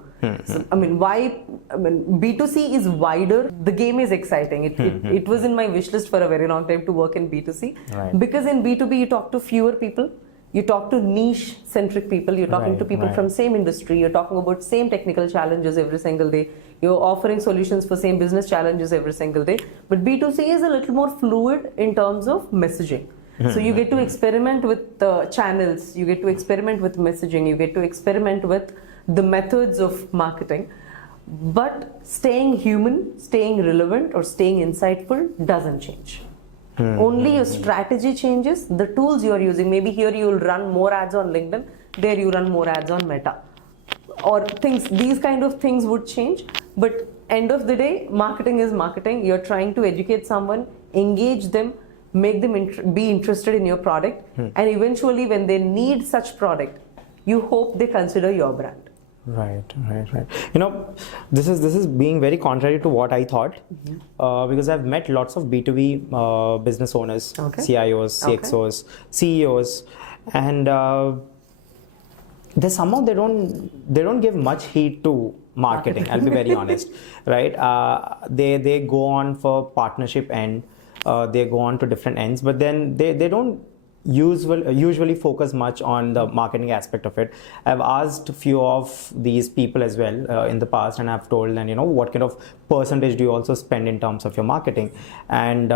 So, B2C is wider. The game is exciting. It was in my wish list for a very long time to work in B2C. Right. Because in B2B you talk to fewer people. You talk to niche-centric people. You're talking to people from same industry. You're talking about same technical challenges every single day. You're offering solutions for same business challenges every single day. But B2C is a little more fluid in terms of messaging. So you get to experiment with channels. You get to experiment with messaging. You get to experiment with the methods of marketing. But staying human, staying relevant, or staying insightful doesn't change. Only your strategy changes, the tools you are using. Maybe here you will run more ads on LinkedIn, there you run more ads on Meta. Or these kind of things would change. But end of the day, marketing is marketing. You're trying to educate someone, engage them, make them be interested in your product. And eventually when they need such product, you hope they consider your brand. Right. This is being very contrary to what I thought, because I've met lots of B2B business owners, CIOs, CXOs, CEOs, and somehow they don't give much heed to marketing. I'll be very honest, right? They go on for partnership end, they go on to different ends, but then they don't usually focus much on the marketing aspect of it. I've asked a few of these people as well in the past, and I've told them, what kind of percentage do you also spend in terms of your marketing? And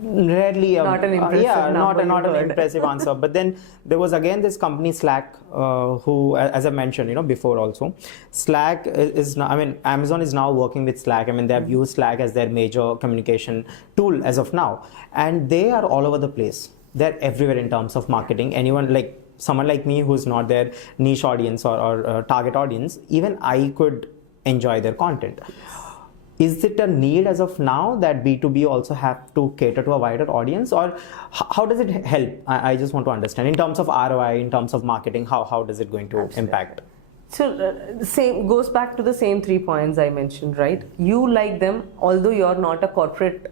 rarely not an impressive not an impressive answer. But then there was again this company Slack, who, as I mentioned before also, Slack is now, Amazon is now working with Slack. They have used Slack as their major communication tool as of now, and they are all over the place. They're everywhere in terms of marketing. Someone like me who's not their niche audience or target audience, even I could enjoy their content. Is it a need as of now that B2B also have to cater to a wider audience, or how does it help? I just want to understand in terms of ROI, in terms of marketing, how does it going to impact? So same goes back to the same 3 points I mentioned, right? You like them, although you're not a corporate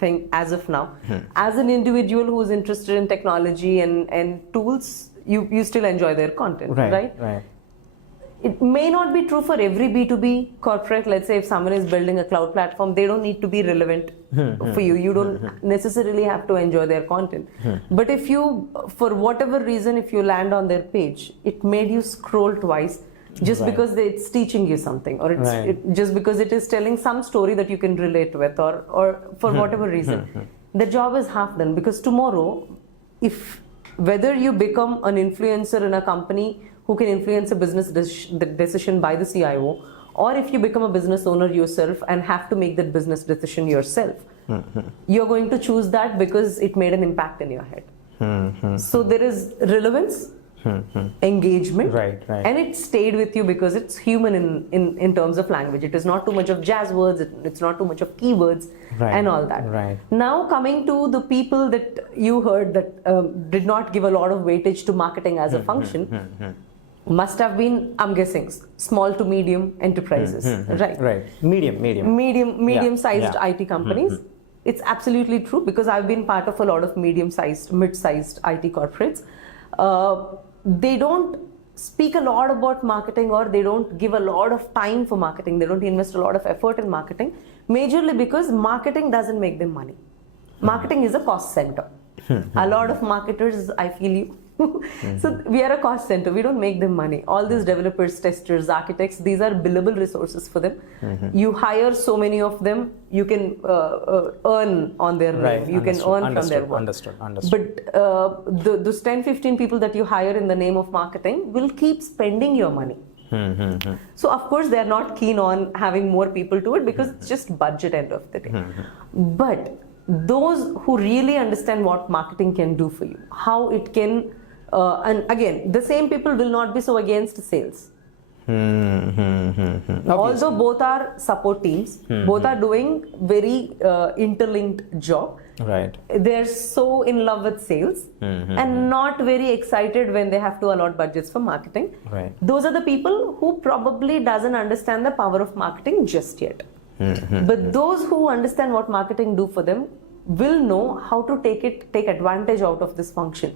thing as of now. As an individual who's interested in technology and tools, you still enjoy their content, right? It may not be true for every B2B corporate. Let's say if someone is building a cloud platform, they don't need to be relevant for you. You don't necessarily have to enjoy their content. But if you, for whatever reason, if you land on their page, it made you scroll twice just because it's teaching you something, or just because it is telling some story that you can relate with, or for whatever reason. The job is half done, because tomorrow, whether you become an influencer in a company who can influence a business decision by the CIO, or if you become a business owner yourself and have to make that business decision yourself, you're going to choose that because it made an impact in your head. So there is relevance, engagement, right. And it stayed with you because it's human in terms of language. It is not too much of jazz words, it's not too much of keywords, and all that. Now coming to the people that you heard that did not give a lot of weightage to marketing as a function, must have been, I'm guessing, small to medium enterprises, right? Medium-sized IT companies. It's absolutely true, because I've been part of a lot of medium-sized, mid-sized IT corporates. They don't speak a lot about marketing, or they don't give a lot of time for marketing. They don't invest a lot of effort in marketing, majorly because marketing doesn't make them money. Marketing is a cost center. A lot of marketers, I feel you. So we are a cost center. We don't make them money. All these developers, testers, architects, these are billable resources for them. You hire so many of them, you can earn on their name. You can earn from their work. Understood. But those 10-15 people that you hire in the name of marketing will keep spending your money. So of course they're not keen on having more people to it, because it's just budget end of the day. But those who really understand what marketing can do for you, how it can, and again, the same people will not be so against sales. Although both are support teams, both are doing very interlinked job. They're so in love with sales and not very excited when they have to allot budgets for marketing. Those are the people who probably doesn't understand the power of marketing just yet. But those who understand what marketing do for them will know how to take advantage out of this function.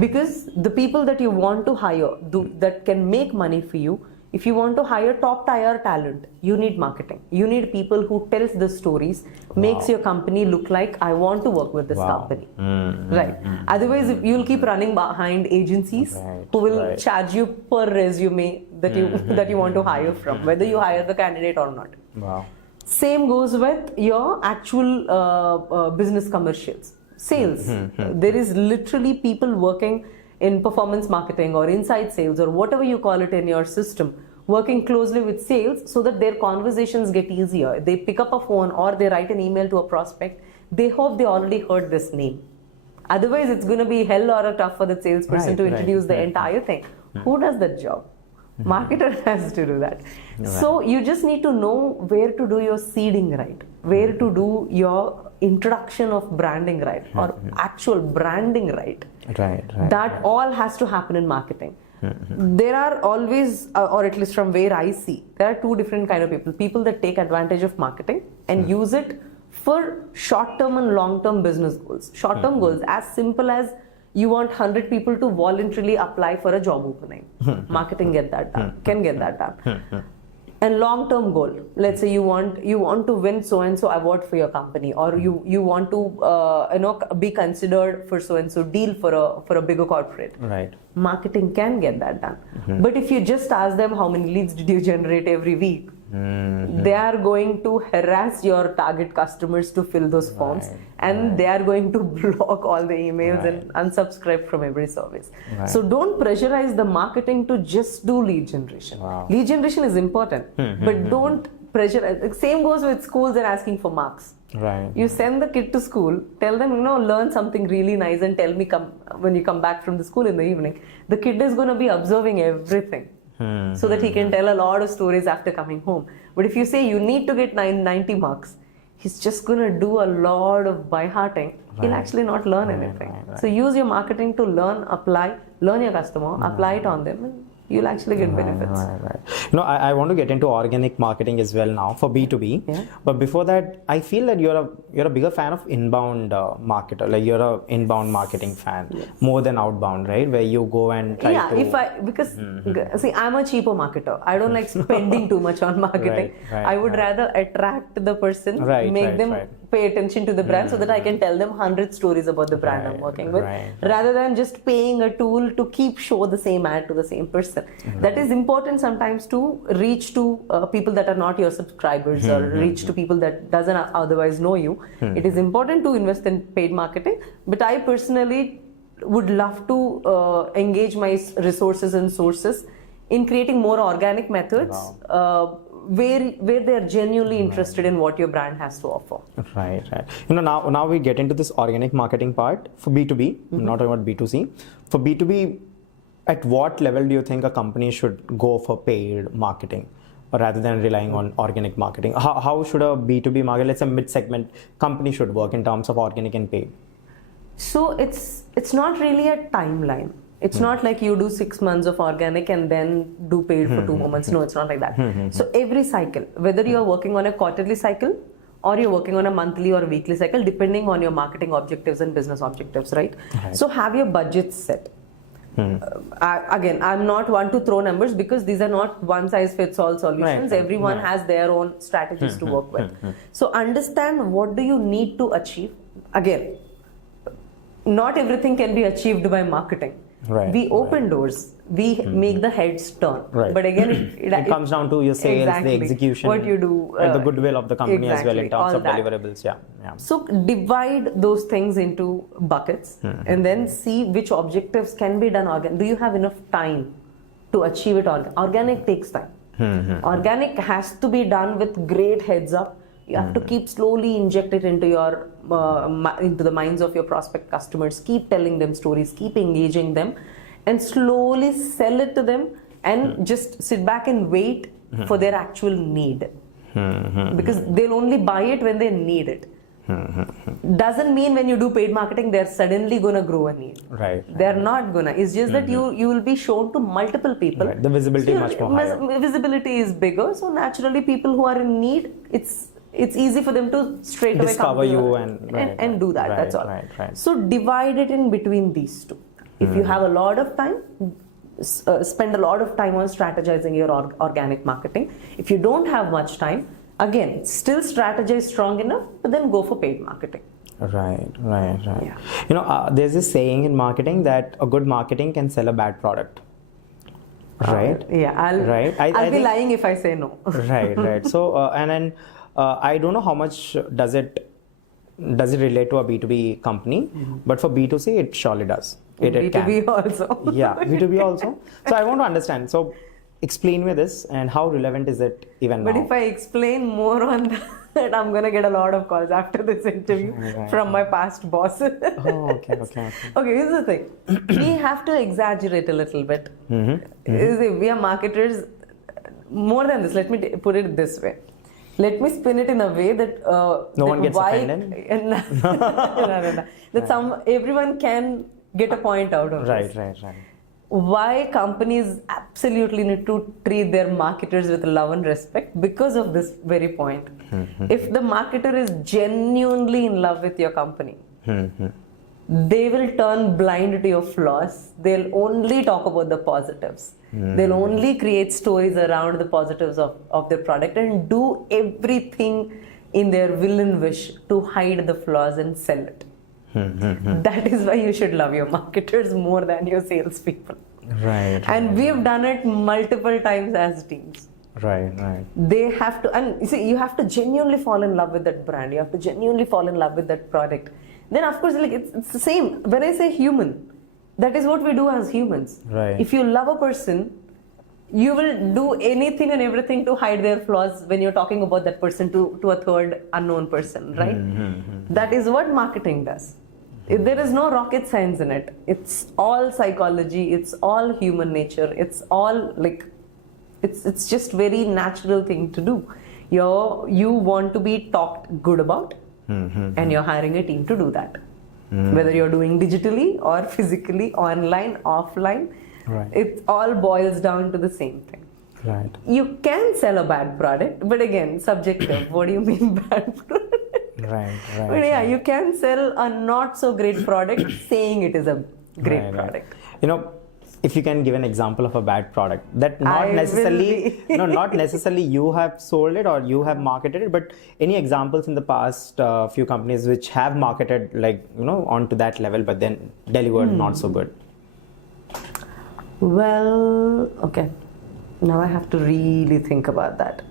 Because the people that you want to hire that can make money for you, if you want to hire top tier talent, you need marketing. You need people who tells the stories, makes your company look like, I want to work with this company. Otherwise, you'll keep running behind agencies who will charge you per resume that you want to hire from, whether you hire the candidate or not. Same goes with your actual business commercials, sales. There is literally people working in performance marketing or inside sales or whatever you call it in your system, working closely with sales so that their conversations get easier. They pick up a phone or they write an email to a prospect. They hope they already heard this name. Otherwise, it's going to be hell or tough for the salesperson to introduce the entire thing. Who does that job? Marketer has to do that. So you just need to know where to do your seeding right, where to do your introduction of branding right, or actual branding right. That all has to happen in marketing. There are always, or at least from where I see, there are two different kind of people. People that take advantage of marketing and use it for short-term and long-term business goals. Short-term goals, as simple as you want 100 people to voluntarily apply for a job opening. Marketing can get that done. And long-term goal, let's say you want to win so-and-so award for your company, or you want to be considered for so-and-so deal for a bigger corporate. Marketing can get that done. But if you just ask them how many leads did you generate every week, they are going to harass your target customers to fill those forms, and they are going to block all the emails and unsubscribe from every service. So don't pressurize the marketing to just do lead generation. Lead generation is important, but don't pressurize. Same goes with schools and asking for marks. You send the kid to school, tell them, learn something really nice and tell me when you come back from the school in the evening. The kid is going to be observing everything. So that he can tell a lot of stories after coming home. But if you say you need to get 90 marks, he's just going to do a lot of by-hearting. He'll actually not learn anything. So use your marketing to learn your customer, apply it on them, and you'll actually get benefits. I want to get into organic marketing as well now for B2B. But before that, I feel that you're a bigger fan of inbound marketer. Like you're an inbound marketing fan more than outbound, right? Where you go and try to... see, I'm a cheaper marketer. I don't like spending too much on marketing. I would rather attract the person, make them pay attention to the brand so that I can tell them 100 stories about the brand I'm working with, rather than just paying a tool to keep show the same ad to the same person. That is important sometimes to reach to people that are not your subscribers or reach to people that doesn't otherwise know you. It is important to invest in paid marketing, but I personally would love to engage my resources and sources in creating more organic methods where they are genuinely interested in what your brand has to offer. Now we get into this organic marketing part for B2B. I'm not talking about B2C. For B2B, at what level do you think a company should go for paid marketing rather than relying on organic marketing? How should a B2B market, let's say mid-segment company, should work in terms of organic and paid? So it's not really a timeline. It's not like you do 6 months of organic and then do paid for 2 more months. No, it's not like that. So every cycle, whether you're working on a quarterly cycle or you're working on a monthly or weekly cycle, depending on your marketing objectives and business objectives, right? So have your budgets set. Again, I'm not one to throw numbers because these are not one size fits all solutions. Everyone has their own strategies to work with. So understand, what do you need to achieve? Again, not everything can be achieved by marketing. We open doors, we make the heads turn. But again, it comes down to your sales, the execution, what you do, and the goodwill of the company as well in terms of deliverables. So divide those things into buckets and then see which objectives can be done organic. Do you have enough time to achieve it organic? Organic takes time. Organic has to be done with great heads up. You have to keep slowly inject it into your into the minds of your prospect customers. Keep telling them stories, keep engaging them, and slowly sell it to them, and just sit back and wait for their actual need. Because they'll only buy it when they need it. Doesn't mean when you do paid marketing they're suddenly gonna grow a need. They're not gonna. It's just that you will be shown to multiple people. The visibility much more higher. Visibility is bigger, so naturally people who are in need, it's easy for them to straight away discover you and do that. That's all. So divide it in between these two. If you have a lot of time, spend a lot of time on strategizing your organic marketing. If you don't have much time, again, still strategize strong enough, but then go for paid marketing. Yeah. You know, there's this saying in marketing that a good marketing can sell a bad product. I'll be lying if I say no. So and then I don't know how much does it relate to a B2B company, but for B2C it surely does. B2B also. B2B also. So I want to understand. So explain me this, and how relevant is it even now? But if I explain more on that, I'm going to get a lot of calls after this interview from my past bosses. Okay, here's the thing. We have to exaggerate a little bit. We are marketers. More than this, let me put it this way. Let me spin it in a way that no one gets offended. That everyone can get a point out of this. Why companies absolutely need to treat their marketers with love and respect, because of this very point. If the marketer is genuinely in love with your company, they will turn blind to your flaws. They'll only talk about the positives. They'll only create stories around the positives of their product and do everything in their will and wish to hide the flaws and sell it. That is why you should love your marketers more than your salespeople. And we've done it multiple times as teams. They have to, and you see, you have to genuinely fall in love with that brand. You have to genuinely fall in love with that product. Then of course, like it's the same. When I say human, that is what we do as humans. If you love a person, you will do anything and everything to hide their flaws when you're talking about that person to a third unknown person, right? That is what marketing does. There is no rocket science in it. It's all psychology. It's all human nature. It's all like, it's just very natural thing to do. You want to be talked good about, and you're hiring a team to do that. Whether you're doing digitally or physically, online, offline, it all boils down to the same thing. You can sell a bad product, but again, subjective. What do you mean bad product? But yeah, you can sell a not so great product saying it is a great product. You know, if you can give an example of a bad product that not necessarily you have sold it or you have marketed it, but any examples in the past few companies which have marketed, like, you know, onto that level but then delivered not so good. Well, okay, now I have to really think about that.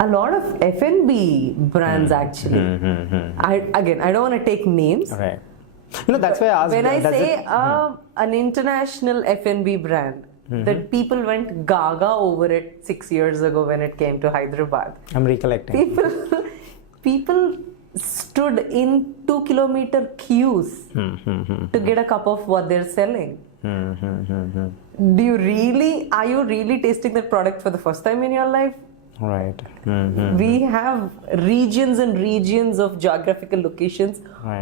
A lot of F&B brands actually. I don't want to take names. You know, that's why I asked. When I say an international F&B brand, that people went gaga over it 6 years ago when it came to Hyderabad. I'm recollecting. People stood in 2-kilometer queues to get a cup of what they're selling. Are you really tasting that product for the first time in your life? Right. We have regions and regions of geographical locations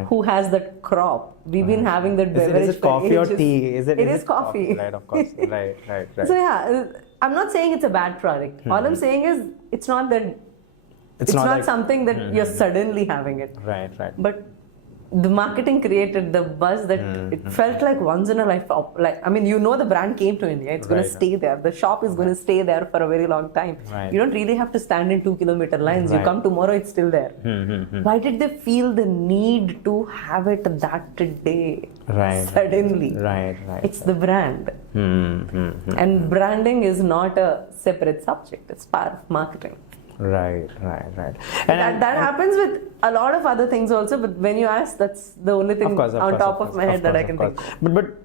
who has that crop. We've been having that beverage. Is it coffee or tea? It is coffee. Right, of course. Right. So yeah, I'm not saying it's a bad product. All I'm saying is it's not that. It's not like, something that you're suddenly having it. Right. But the marketing created the buzz that it felt like once in a life. Like, I mean, the brand came to India. It's going to stay there. The shop is going to stay there for a very long time. You don't really have to stand in 2-kilometer lines. You come tomorrow, it's still there. Why did they feel the need to have it that day? Suddenly. Right. It's the brand. And branding is not a separate subject. It's part of marketing. Right. And that happens with a lot of other things also, but when you ask, that's the only thing on top of my head that I can think of. But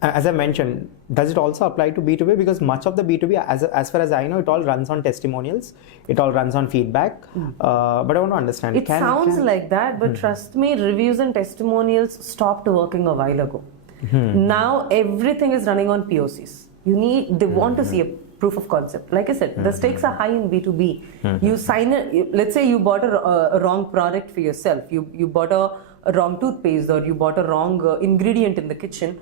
as I mentioned, does it also apply to B2B? Because much of the B2B, as far as I know, it all runs on testimonials. It all runs on feedback. But I want to understand. It sounds like that, but trust me, reviews and testimonials stopped working a while ago. Now everything is running on POCs. They want to see a proof of concept. Like I said, the stakes are high in B2B. You sign it, let's say you bought a wrong product for yourself. You bought a wrong toothpaste, or you bought a wrong ingredient in the kitchen.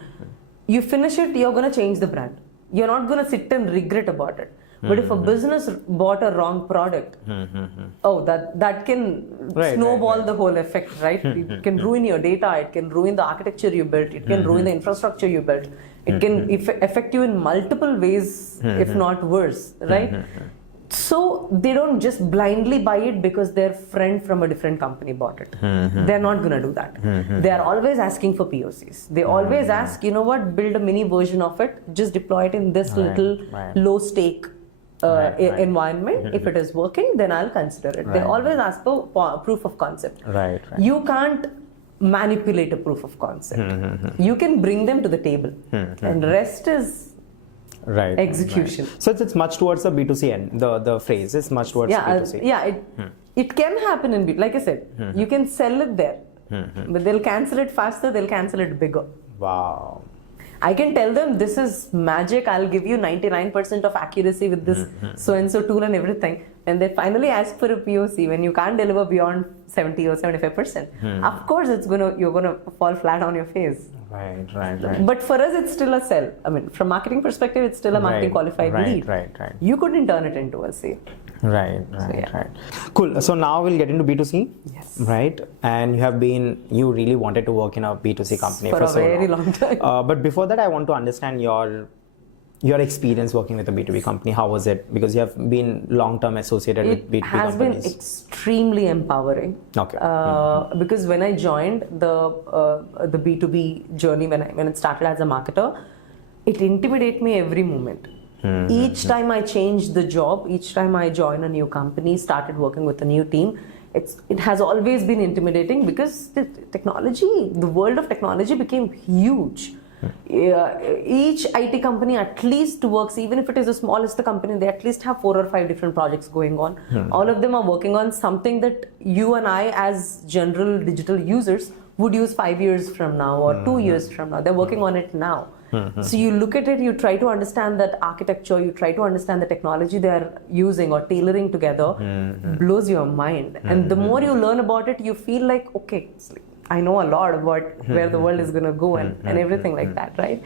You finish it, you're going to change the brand. You're not going to sit and regret about it. But if a business bought a wrong product, that can snowball the whole effect, right? It can ruin your data, it can ruin the architecture you built, it can ruin the infrastructure you built. It can affect you in multiple ways, if not worse, right? So they don't just blindly buy it because their friend from a different company bought it. They're not going to do that. They are always asking for POCs. They always ask, build a mini version of it, just deploy it in this little low stake environment. If it is working, then I'll consider it. They always ask for proof of concept. You can't manipulate a proof of concept. You can bring them to the table, and rest is execution. So it's much towards the B2C end. The phrase is much towards B2C. It can happen in B2C. Like I said, you can sell it there, but they'll cancel it faster. They'll cancel it bigger. Wow. I can tell them this is magic. I'll give you 99% of accuracy with this so-and-so tool and everything. And they finally ask for a POC when you can't deliver beyond 70 or 75%. Of course, you're gonna fall flat on your face. Right. But for us, it's still a sell. I mean, from marketing perspective, it's still a marketing qualified lead. Right. You couldn't turn it into a sale. Right. Cool. So now we'll get into B2C. Yes. Right. And you really wanted to work in a B2C company for a very long time. But before that, I want to understand your experience working with a B2B company. How was it? Because you have been long-term associated with B2B companies. It has been extremely empowering. Okay. Because when I joined the B2B journey, when it started as a marketer, it intimidated me every moment. Each time I changed the job, each time I joined a new company, started working with a new team, it has always been intimidating because the world of technology became huge. Each IT company at least works, even if it is the smallest company, they at least have 4 or 5 different projects going on. All of them are working on something that you and I as general digital users would use 5 years from now or 2 years from now. They're working on it now. So you look at it, you try to understand that architecture, you try to understand the technology they're using or tailoring together, blows your mind. And the more you learn about it, you feel like, okay, I know a lot about where the world is going to go and everything like that, right?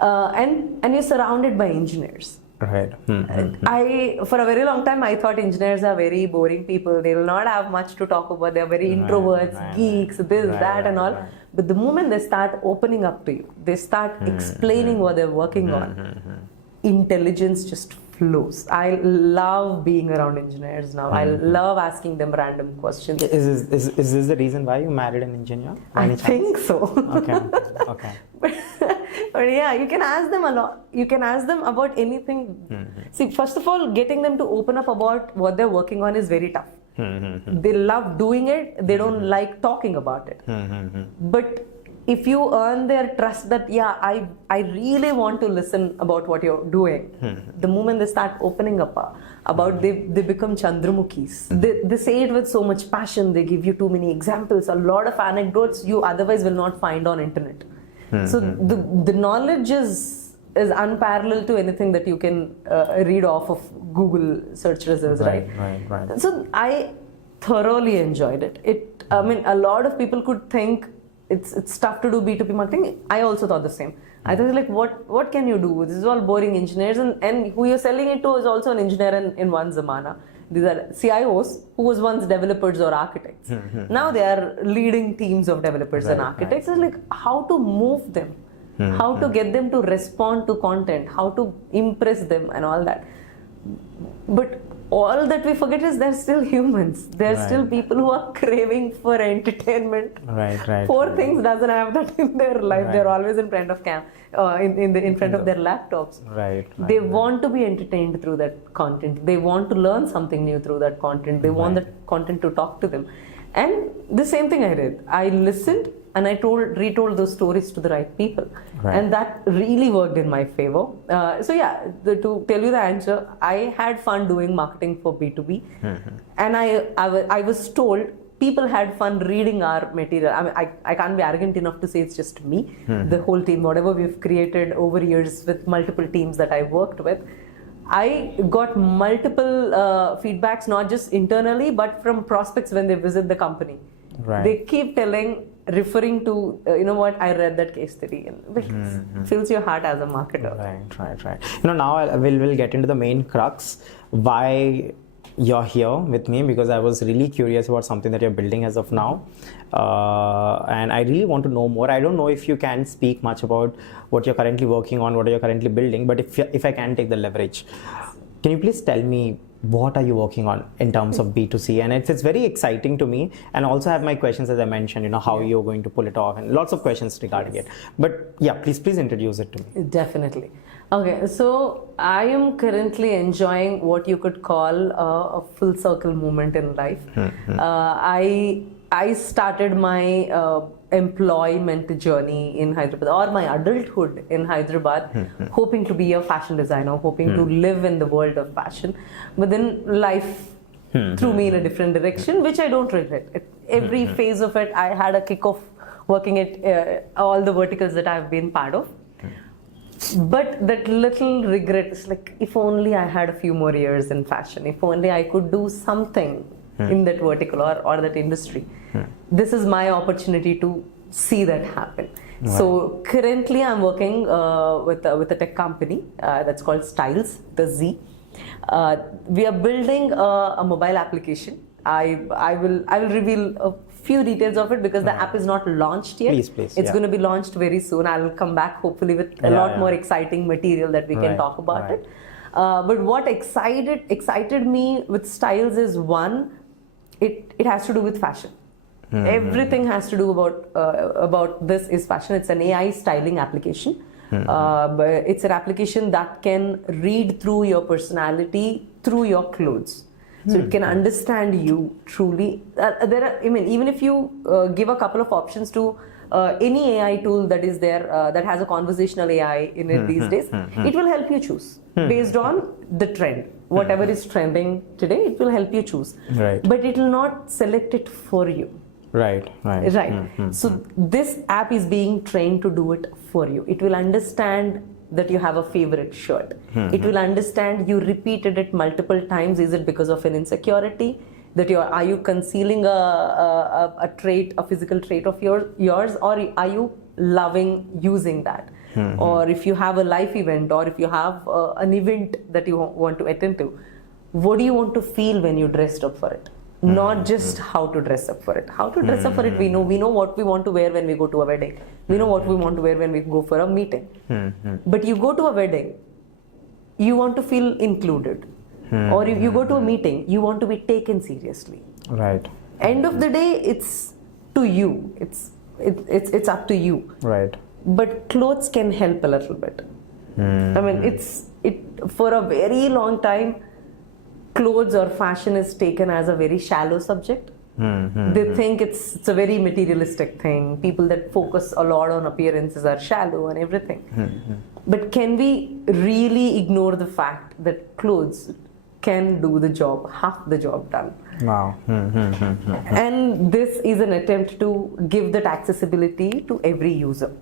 And you're surrounded by engineers. Right. For a very long time, I thought engineers are very boring people. They will not have much to talk about. They're very introverts, geeks, that and all. But the moment they start opening up to you, they start explaining what they're working on, intelligence just flows. I love being around engineers now. I love asking them random questions. Is this the reason why you married an engineer? I think so. Okay. But yeah, you can ask them a lot. You can ask them about anything. See, first of all, getting them to open up about what they're working on is very tough. They love doing it. They don't like talking about it. But if you earn their trust that I really want to listen about what you're doing, the moment they start opening up about, they become Chandramukhis. They say it with so much passion. They give you too many examples, a lot of anecdotes you otherwise will not find on internet. So the knowledge is unparalleled to anything that you can read off of Google search results, right? So I thoroughly enjoyed it. I mean, a lot of people could think it's tough to do B2B marketing. I also thought the same. I thought, like, what can you do? This is all boring engineers, and who you're selling it to is also an engineer in one zamana. These are CIOs who was once developers or architects. Now they are leading teams of developers and architects. It's like how to move them, how to get them to respond to content, how to impress them and all that. But all that we forget is they're still humans. They're still people who are craving for entertainment. Poor things doesn't have that in their life. They're always in front of in front of their laptops. They want to be entertained through that content. They want to learn something new through that content. They want that content to talk to them. And the same thing I did. I listened and I retold those stories to the right people. And that really worked in my favor. To tell you the answer, I had fun doing marketing for B2B. And I was told people had fun reading our material. I mean, I can't be arrogant enough to say it's just me. The whole team, whatever we've created over years with multiple teams that I worked with, I got multiple feedbacks, not just internally, but from prospects when they visit the company. They keep referring to, you know what, I read that case study, and it fills your heart as a marketer. Right. You know, now we'll get into the main crux, why you're here with me, because I was really curious about something that you're building as of now. And I really want to know more. I don't know if you can speak much about what you're currently working on, what you're currently building, but if I can take the leverage, can you please tell me what are you working on in terms of B2C? And it's very exciting to me, and also have my questions, as I mentioned, you know, how you're going to pull it off, and lots of questions regarding it. But yeah, please introduce it to me. Definitely. Okay, so I am currently enjoying what you could call a full circle moment in life. I started my employment journey in Hyderabad, or my adulthood in Hyderabad, hoping to be a fashion designer, hoping to live in the world of fashion. But then life threw me in a different direction, which I don't regret. At every phase of it, I had a kick of working at all the verticals that I've been part of. But that little regret is like, if only I had a few more years in fashion, if only I could do something in that vertical or that industry. This is my opportunity to see that happen. So currently I'm working with a tech company that's called Stylz, the Z. We are building a mobile application. I will reveal a few details of it because the app is not launched yet. Please. It's going to be launched very soon. I will come back hopefully with a lot more exciting material that we can talk about it. But what excited me with Stylz is, one, it has to do with fashion. Everything has to do about this is fashion. It's an AI styling application. But it's an application that can read through your personality through your clothes. So it can understand you truly. Even if you give a couple of options to any AI tool that is there, that has a conversational AI in it these days, it will help you choose based on the trend. Whatever is trending today, it will help you choose. But it will not select it for you. Right. So this app is being trained to do it for you. It will understand that you have a favorite shirt. It will understand you repeated it multiple times. Is it because of an insecurity? Are you concealing a trait, a physical trait of yours, or are you loving using that? Or if you have a life event, or if you have an event that you want to attend to, what do you want to feel when you dressed up for it? Not just how to dress up for it. How to dress up for it, we know what we want to wear when we go to a wedding. We know what we want to wear when we go for a meeting. But you go to a wedding, you want to feel included. Or if you go to a meeting, you want to be taken seriously. End of the day, it's to you. It's up to you. But clothes can help a little bit. I mean, for a very long time, clothes or fashion is taken as a very shallow subject. They think it's a very materialistic thing. People that focus a lot on appearances are shallow and everything. But can we really ignore the fact that clothes can do the job, half the job done? Wow. And this is an attempt to give that accessibility to every user.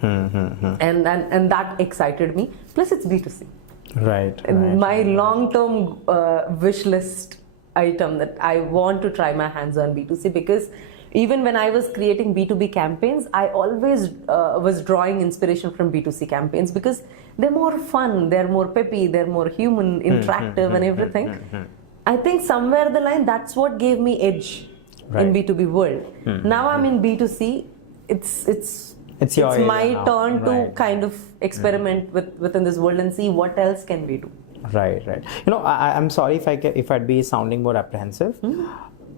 And that excited me. Plus, it's B2C. Right. My long-term wish list item that I want to try my hands on B2C, because even when I was creating B2B campaigns, I always was drawing inspiration from B2C campaigns because they're more fun, they're more peppy, they're more human, interactive and everything. I think somewhere the line, that's what gave me edge in B2B world. Now I'm in B2C, it's my turn to kind of experiment within this world and see what else can we do. Right. I'm sorry if I'd be sounding more apprehensive.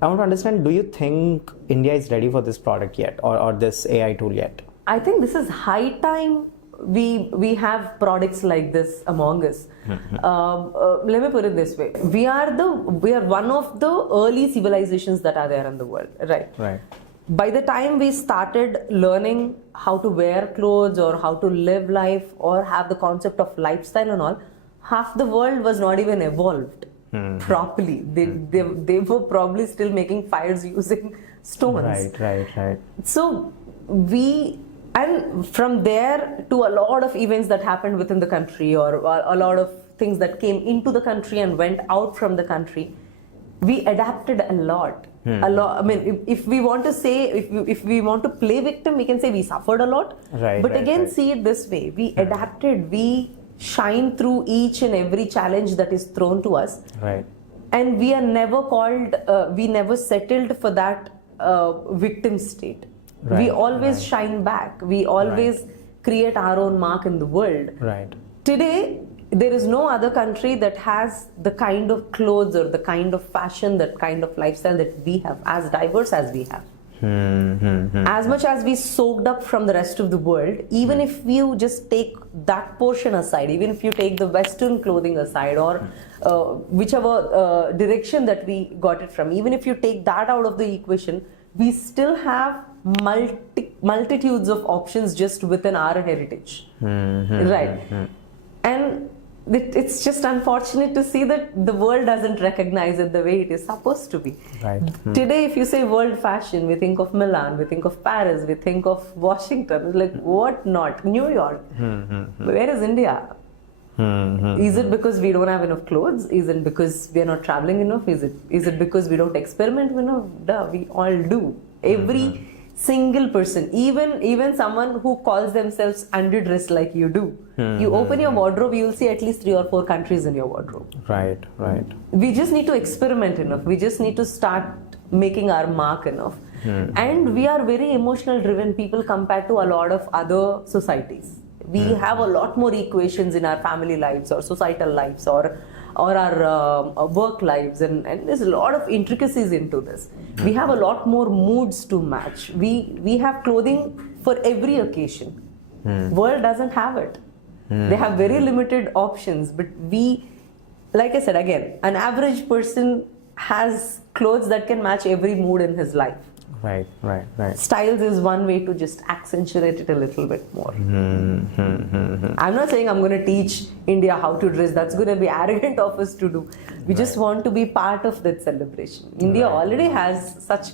I want to understand, do you think India is ready for this product yet, or this AI tool yet? I think this is high time we have products like this among us. Let me put it this way. We are one of the early civilizations that are there in the world, right? Right. By the time we started learning how to wear clothes or how to live life or have the concept of lifestyle and all, half the world was not even evolved properly. They were probably still making fires using stones. Right. So and from there to a lot of events that happened within the country, or a lot of things that came into the country and went out from the country, we adapted a lot. A lot. I mean, if we want to say, if we want to play victim, we can say we suffered a lot. But again, see it this way: we adapted. We shine through each and every challenge that is thrown to us. Right. And we are never called. We never settled for that victim state. We always shine back. We always create our own mark in the world. Right. Today, there is no other country that has the kind of clothes or the kind of fashion, that kind of lifestyle that we have, as diverse as we have. As much as we soaked up from the rest of the world, even if you just take that portion aside, even if you take the Western clothing aside, or whichever direction that we got it from, even if you take that out of the equation, we still have multitudes of options just within our heritage. Right. And it's just unfortunate to see that the world doesn't recognize it the way it is supposed to be. Right. Today, if you say world fashion, we think of Milan, we think of Paris, we think of Washington. Like, what not? New York. Where is India? Is it because we don't have enough clothes? Is it because we are not traveling enough? Is it because we don't experiment enough? Duh, we all do. Every single person, even someone who calls themselves underdressed like you do, you open your wardrobe, you will see at least 3 or 4 countries in your wardrobe. Right. We just need to experiment enough. We just need to start making our mark enough. And we are very emotional driven people compared to a lot of other societies. We have a lot more equations in our family lives or societal lives or our work lives, and there's a lot of intricacies into this. We have a lot more moods to match. We have clothing for every occasion. World doesn't have it. They have very limited options, but we, like I said again, an average person has clothes that can match every mood in his life. Right. Stylz is one way to just accentuate it a little bit more. I'm not saying I'm going to teach India how to dress. That's going to be arrogant of us to do. We just want to be part of that celebration. India already has such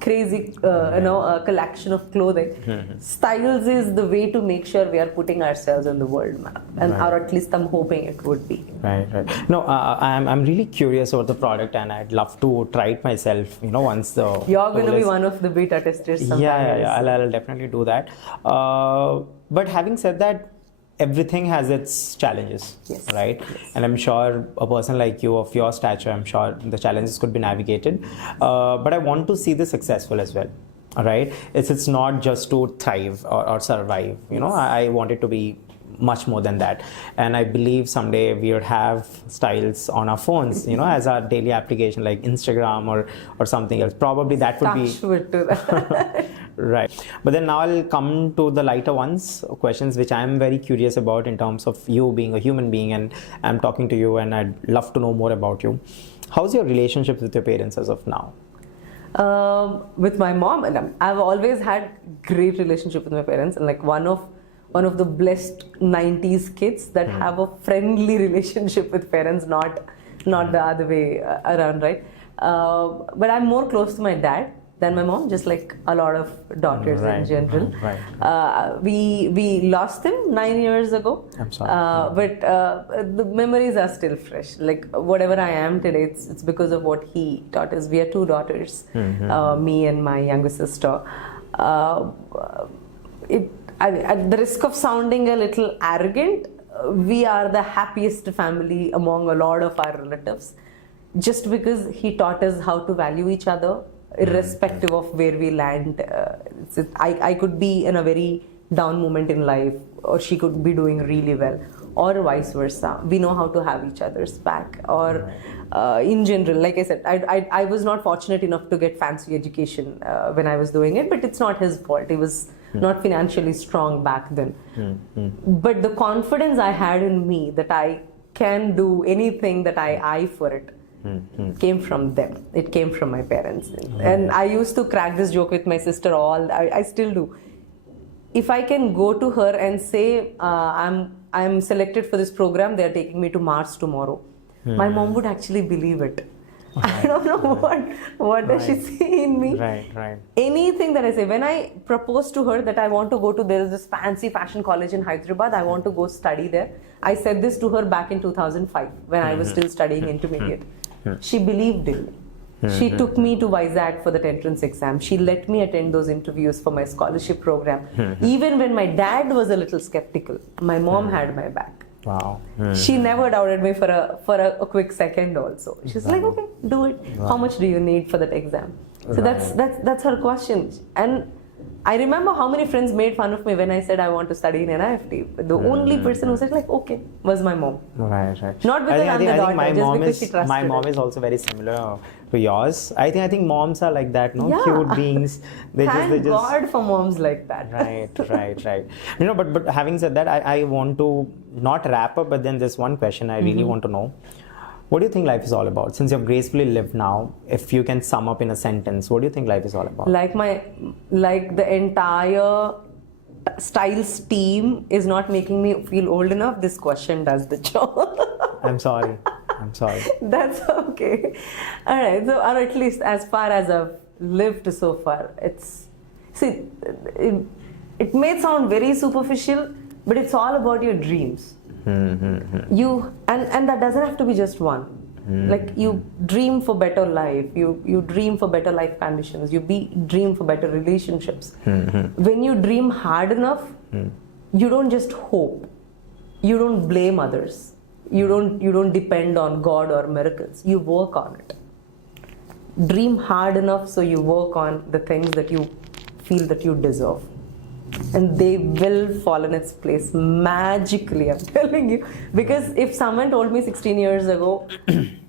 crazy, collection of clothing. Stylz is the way to make sure we are putting ourselves on the world map, or at least I'm hoping it would be. Right. No, I'm really curious about the product, and I'd love to try it myself. Once the you're going to be one of the beta testers. Yeah. I'll definitely do that. But having said that, everything has its challenges, right? And I'm sure a person like you, of your stature, I'm sure the challenges could be navigated. But I want to see this successful as well, right? It's not just to thrive or survive. I want it to be much more than that. And I believe someday we would have Stylz on our phones, as our daily application, like Instagram or something else. Probably that would be... Right. But then now I'll come to the lighter ones, questions which I'm very curious about in terms of you being a human being, and I'm talking to you and I'd love to know more about you. How's your relationship with your parents as of now? With my mom, and I've always had great relationship with my parents, and like one of the blessed 90s kids that have a friendly relationship with parents, not the other way around, right? But I'm more close to my dad than my mom, just like a lot of daughters in general. We lost him 9 years ago. I'm sorry. But the memories are still fresh. Like whatever I am today, it's because of what he taught us. We are two daughters, me and my younger sister. At the risk of sounding a little arrogant, we are the happiest family among a lot of our relatives, just because he taught us how to value each other, irrespective of where we land. I could be in a very down moment in life, or she could be doing really well, or vice versa. We know how to have each other's back. Or in general, like I said, I was not fortunate enough to get fancy education when I was doing it, but it's not his fault. He was not financially strong back then. But the confidence I had in me that I can do anything that I eye for it came from them. It came from my parents. And I used to crack this joke with my sister I still do. If I can go to her and say, I'm selected for this program, they're taking me to Mars tomorrow, my mom would actually believe it. I don't know what does she see in me. Anything that I say, when I proposed to her that I want to go to, there is this fancy fashion college in Hyderabad, I want to go study there. I said this to her back in 2005 when I was still studying intermediate. She believed in me. She took me to Vizag for that entrance exam. She let me attend those interviews for my scholarship program. Even when my dad was a little skeptical, my mom had my back. Wow. She never doubted me for a quick second also. She's like, okay, do it. How much do you need for that exam? So that's her question. And I remember how many friends made fun of me when I said I want to study in NIFT. The only person who said like, okay, was my mom. Right. Not because I'm the daughter, just because she trusted my mom it. is also very similar to yours. I think moms are like that, no? Yeah. Cute beings. Thank God for moms like that. Right. You know, but having said that, I want to not wrap up, but then just one question I really want to know. What do you think life is all about? Since you've gracefully lived now, if you can sum up in a sentence, what do you think life is all about? Like the entire Stylz team is not making me feel old enough, this question does the job. I'm sorry. That's okay. All right. So, or at least as far as I've lived so far, it may sound very superficial, but it's all about your dreams. You and that doesn't have to be just one. Like you dream for better life, you dream for better life conditions, dream for better relationships. When you dream hard enough, you don't just hope, you don't blame others, you don't depend on God or miracles, you work on it. Dream hard enough so you work on the things that you feel that you deserve. And they will fall in its place magically, I'm telling you. Because if someone told me 16 years ago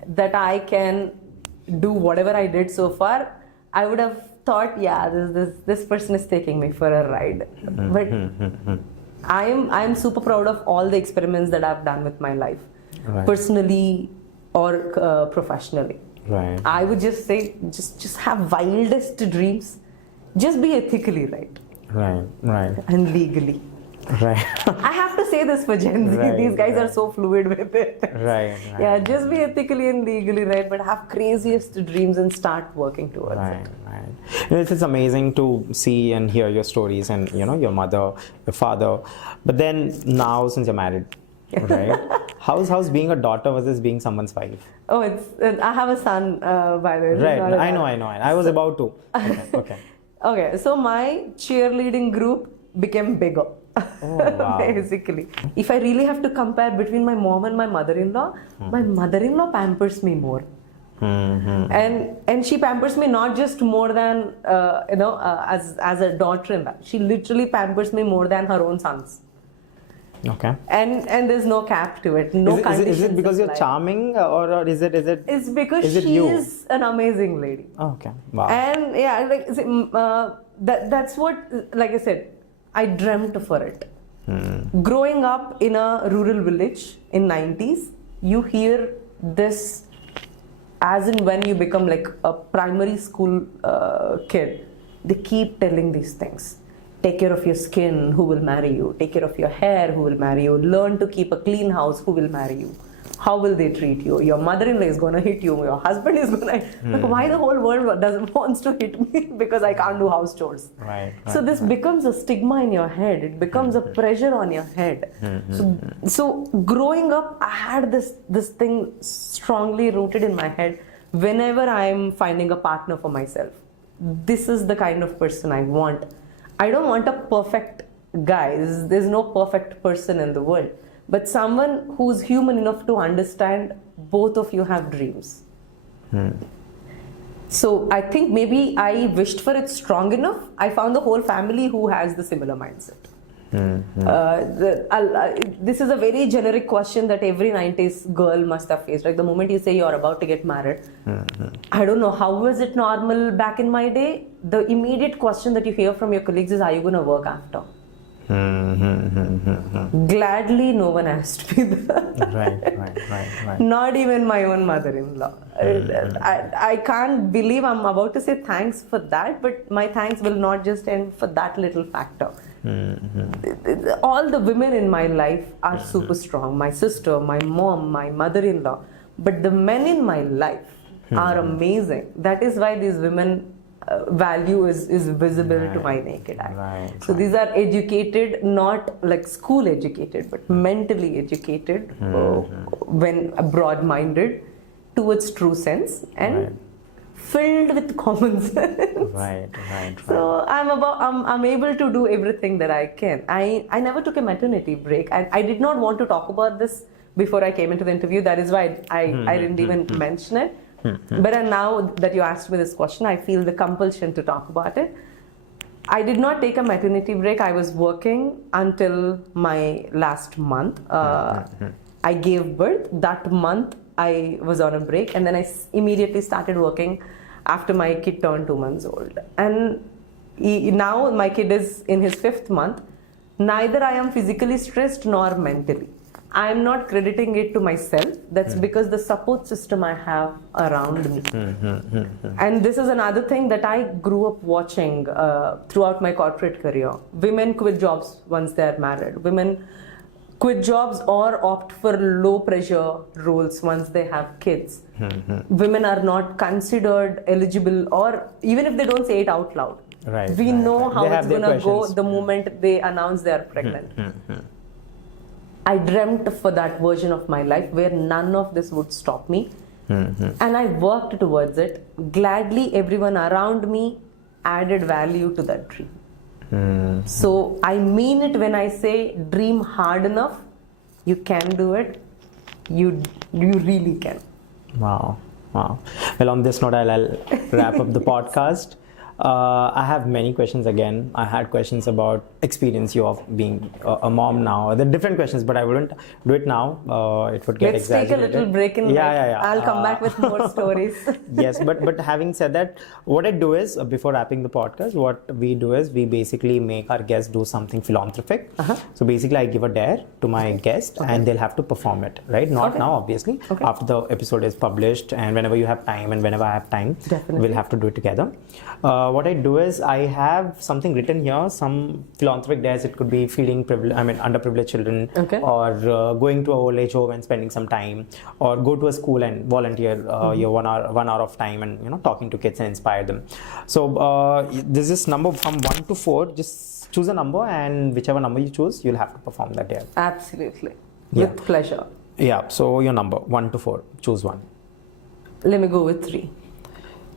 that I can do whatever I did so far, I would have thought, yeah, this person is taking me for a ride. But I am super proud of all the experiments that I've done with my life, personally or professionally. I would just say, just have wildest dreams. Just be ethically right. And legally. I have to say this for Gen Z. These guys are so fluid with it. Yeah, just be ethically and legally right, but have craziest dreams and start working towards it. It's amazing to see and hear your stories and your mother, your father. But then now, since you're married, right? How's being a daughter versus being someone's wife? Oh, I have a son, by the way. Right. I know. I was about to. Okay. Okay, so my cheerleading group became bigger. Oh, wow. Basically. If I really have to compare between my mom and my mother-in-law, my mother-in-law pampers me more. And she pampers me not just more than, as a daughter-in-law. She literally pampers me more than her own sons. Okay. And there's no cap to it. No conditions. Is it because you're charming or is it? It's because she is an amazing lady. Oh, okay. Wow. And yeah, that's what, like I said, I dreamt for it. Growing up in a rural village in 90s, you hear this as in when you become like a primary school kid, they keep telling these things. Take care of your skin, who will marry you? Take care of your hair, who will marry you? Learn to keep a clean house, who will marry you? How will they treat you? Your mother-in-law is going to hit you. Your husband is going to... Like, why the whole world wants to hit me? Because I can't do house chores. Right. So this becomes a stigma in your head. It becomes a pressure on your head. So growing up, I had this thing strongly rooted in my head. Whenever I'm finding a partner for myself, this is the kind of person I want. I don't want a perfect guy. There's no perfect person in the world. But someone who's human enough to understand both of you have dreams. So I think maybe I wished for it strong enough. I found the whole family who has the similar mindset. This is a very generic question that every 90s girl must have faced. Like the moment you say you're about to get married, I don't know, how was it normal back in my day? The immediate question that you hear from your colleagues is, are you going to work after? Gladly, no one asked me that. Right. Not even my own mother-in-law. I can't believe I'm about to say thanks for that, but my thanks will not just end for that little factor. All the women in my life are super strong. My sister, my mom, my mother-in-law. But the men in my life are amazing. That is why these women value is visible to my naked eye. So these are educated, not like school educated, but mentally educated, when broad-minded, towards true sense and filled with common sense. Right. So I'm able to do everything that I can. I never took a maternity break. I did not want to talk about this before I came into the interview. That is why I didn't even mention it. But now that you asked me this question, I feel the compulsion to talk about it. I did not take a maternity break. I was working until my last month. I gave birth. That month, I was on a break. And then I immediately started working after my kid turned 2 months old. And now my kid is in his 5th month. Neither I am physically stressed nor mentally. I am not crediting it to myself. That's because the support system I have around me. And this is another thing that I grew up watching throughout my corporate career. Women quit jobs once they are married. Women quit jobs or opt for low pressure roles once they have kids. Women are not considered eligible, or even if they don't say it out loud. We know how it's going to go the moment they announce they are pregnant. I dreamt for that version of my life where none of this would stop me. And I worked towards it. Gladly, everyone around me added value to that dream. So I mean it when I say dream hard enough, you can do it. You really can. Wow. Well, on this note, I'll wrap up the podcast. I have many questions again. I had questions about experience you of being a mom now. The different questions, but I wouldn't do it now. It would get Let's exaggerated. Take a little break in life. I'll come back with more stories. Yes, but having said that, what I do is, before wrapping the podcast, what we do is we basically make our guests do something philanthropic. So basically, I give a dare to my guest and they'll have to perform it, right? Not now, obviously. After the episode is published and whenever you have time and whenever I have time, we'll have to do it together. What I do is I have something written here, some philanthropic dares. It could be feeding underprivileged children, or going to a old age home and spending some time, or go to a school and volunteer your 1 hour of time and talking to kids and inspire them. So this is number from 1 to 4. Just choose a number, and whichever number you choose, you'll have to perform that dare. Absolutely, with pleasure. Yeah. So your number 1 to 4. Choose one. Let me go with 3.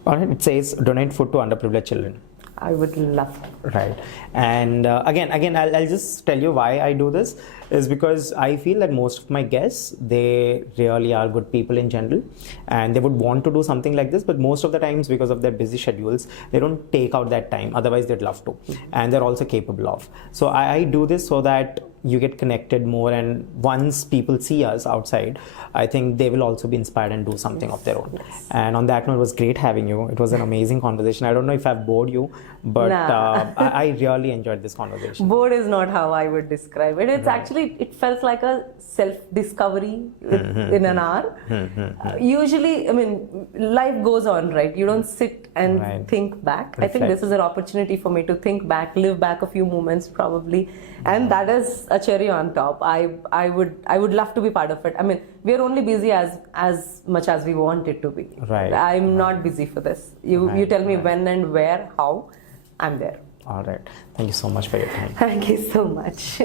All right, it says donate food to underprivileged children. I would love to. Right. And again, I'll just tell you why I do this is because I feel that most of my guests, they really are good people in general, and they would want to do something like this, but most of the times because of their busy schedules, they don't take out that time. Otherwise, they'd love to, and they're also capable of. So I do this so that you get connected more, and once people see us outside, I think they will also be inspired and do something of their own. And on that note, it was great having you. It was an amazing conversation. I don't know if I've bored you, but I really enjoyed this conversation. Bored is not how I would describe it. It's actually, it felt like a self-discovery in an hour. Usually, I mean, life goes on, right? You don't sit and think back. I think this is an opportunity for me to think back, live back a few moments probably, and that is a cherry on top. I would love to be part of it. I mean, we are only busy as much as we want it to be. I'm not busy for this. You tell me when and where, how, I'm there. All right. Thank you so much for your time. Thank you so much.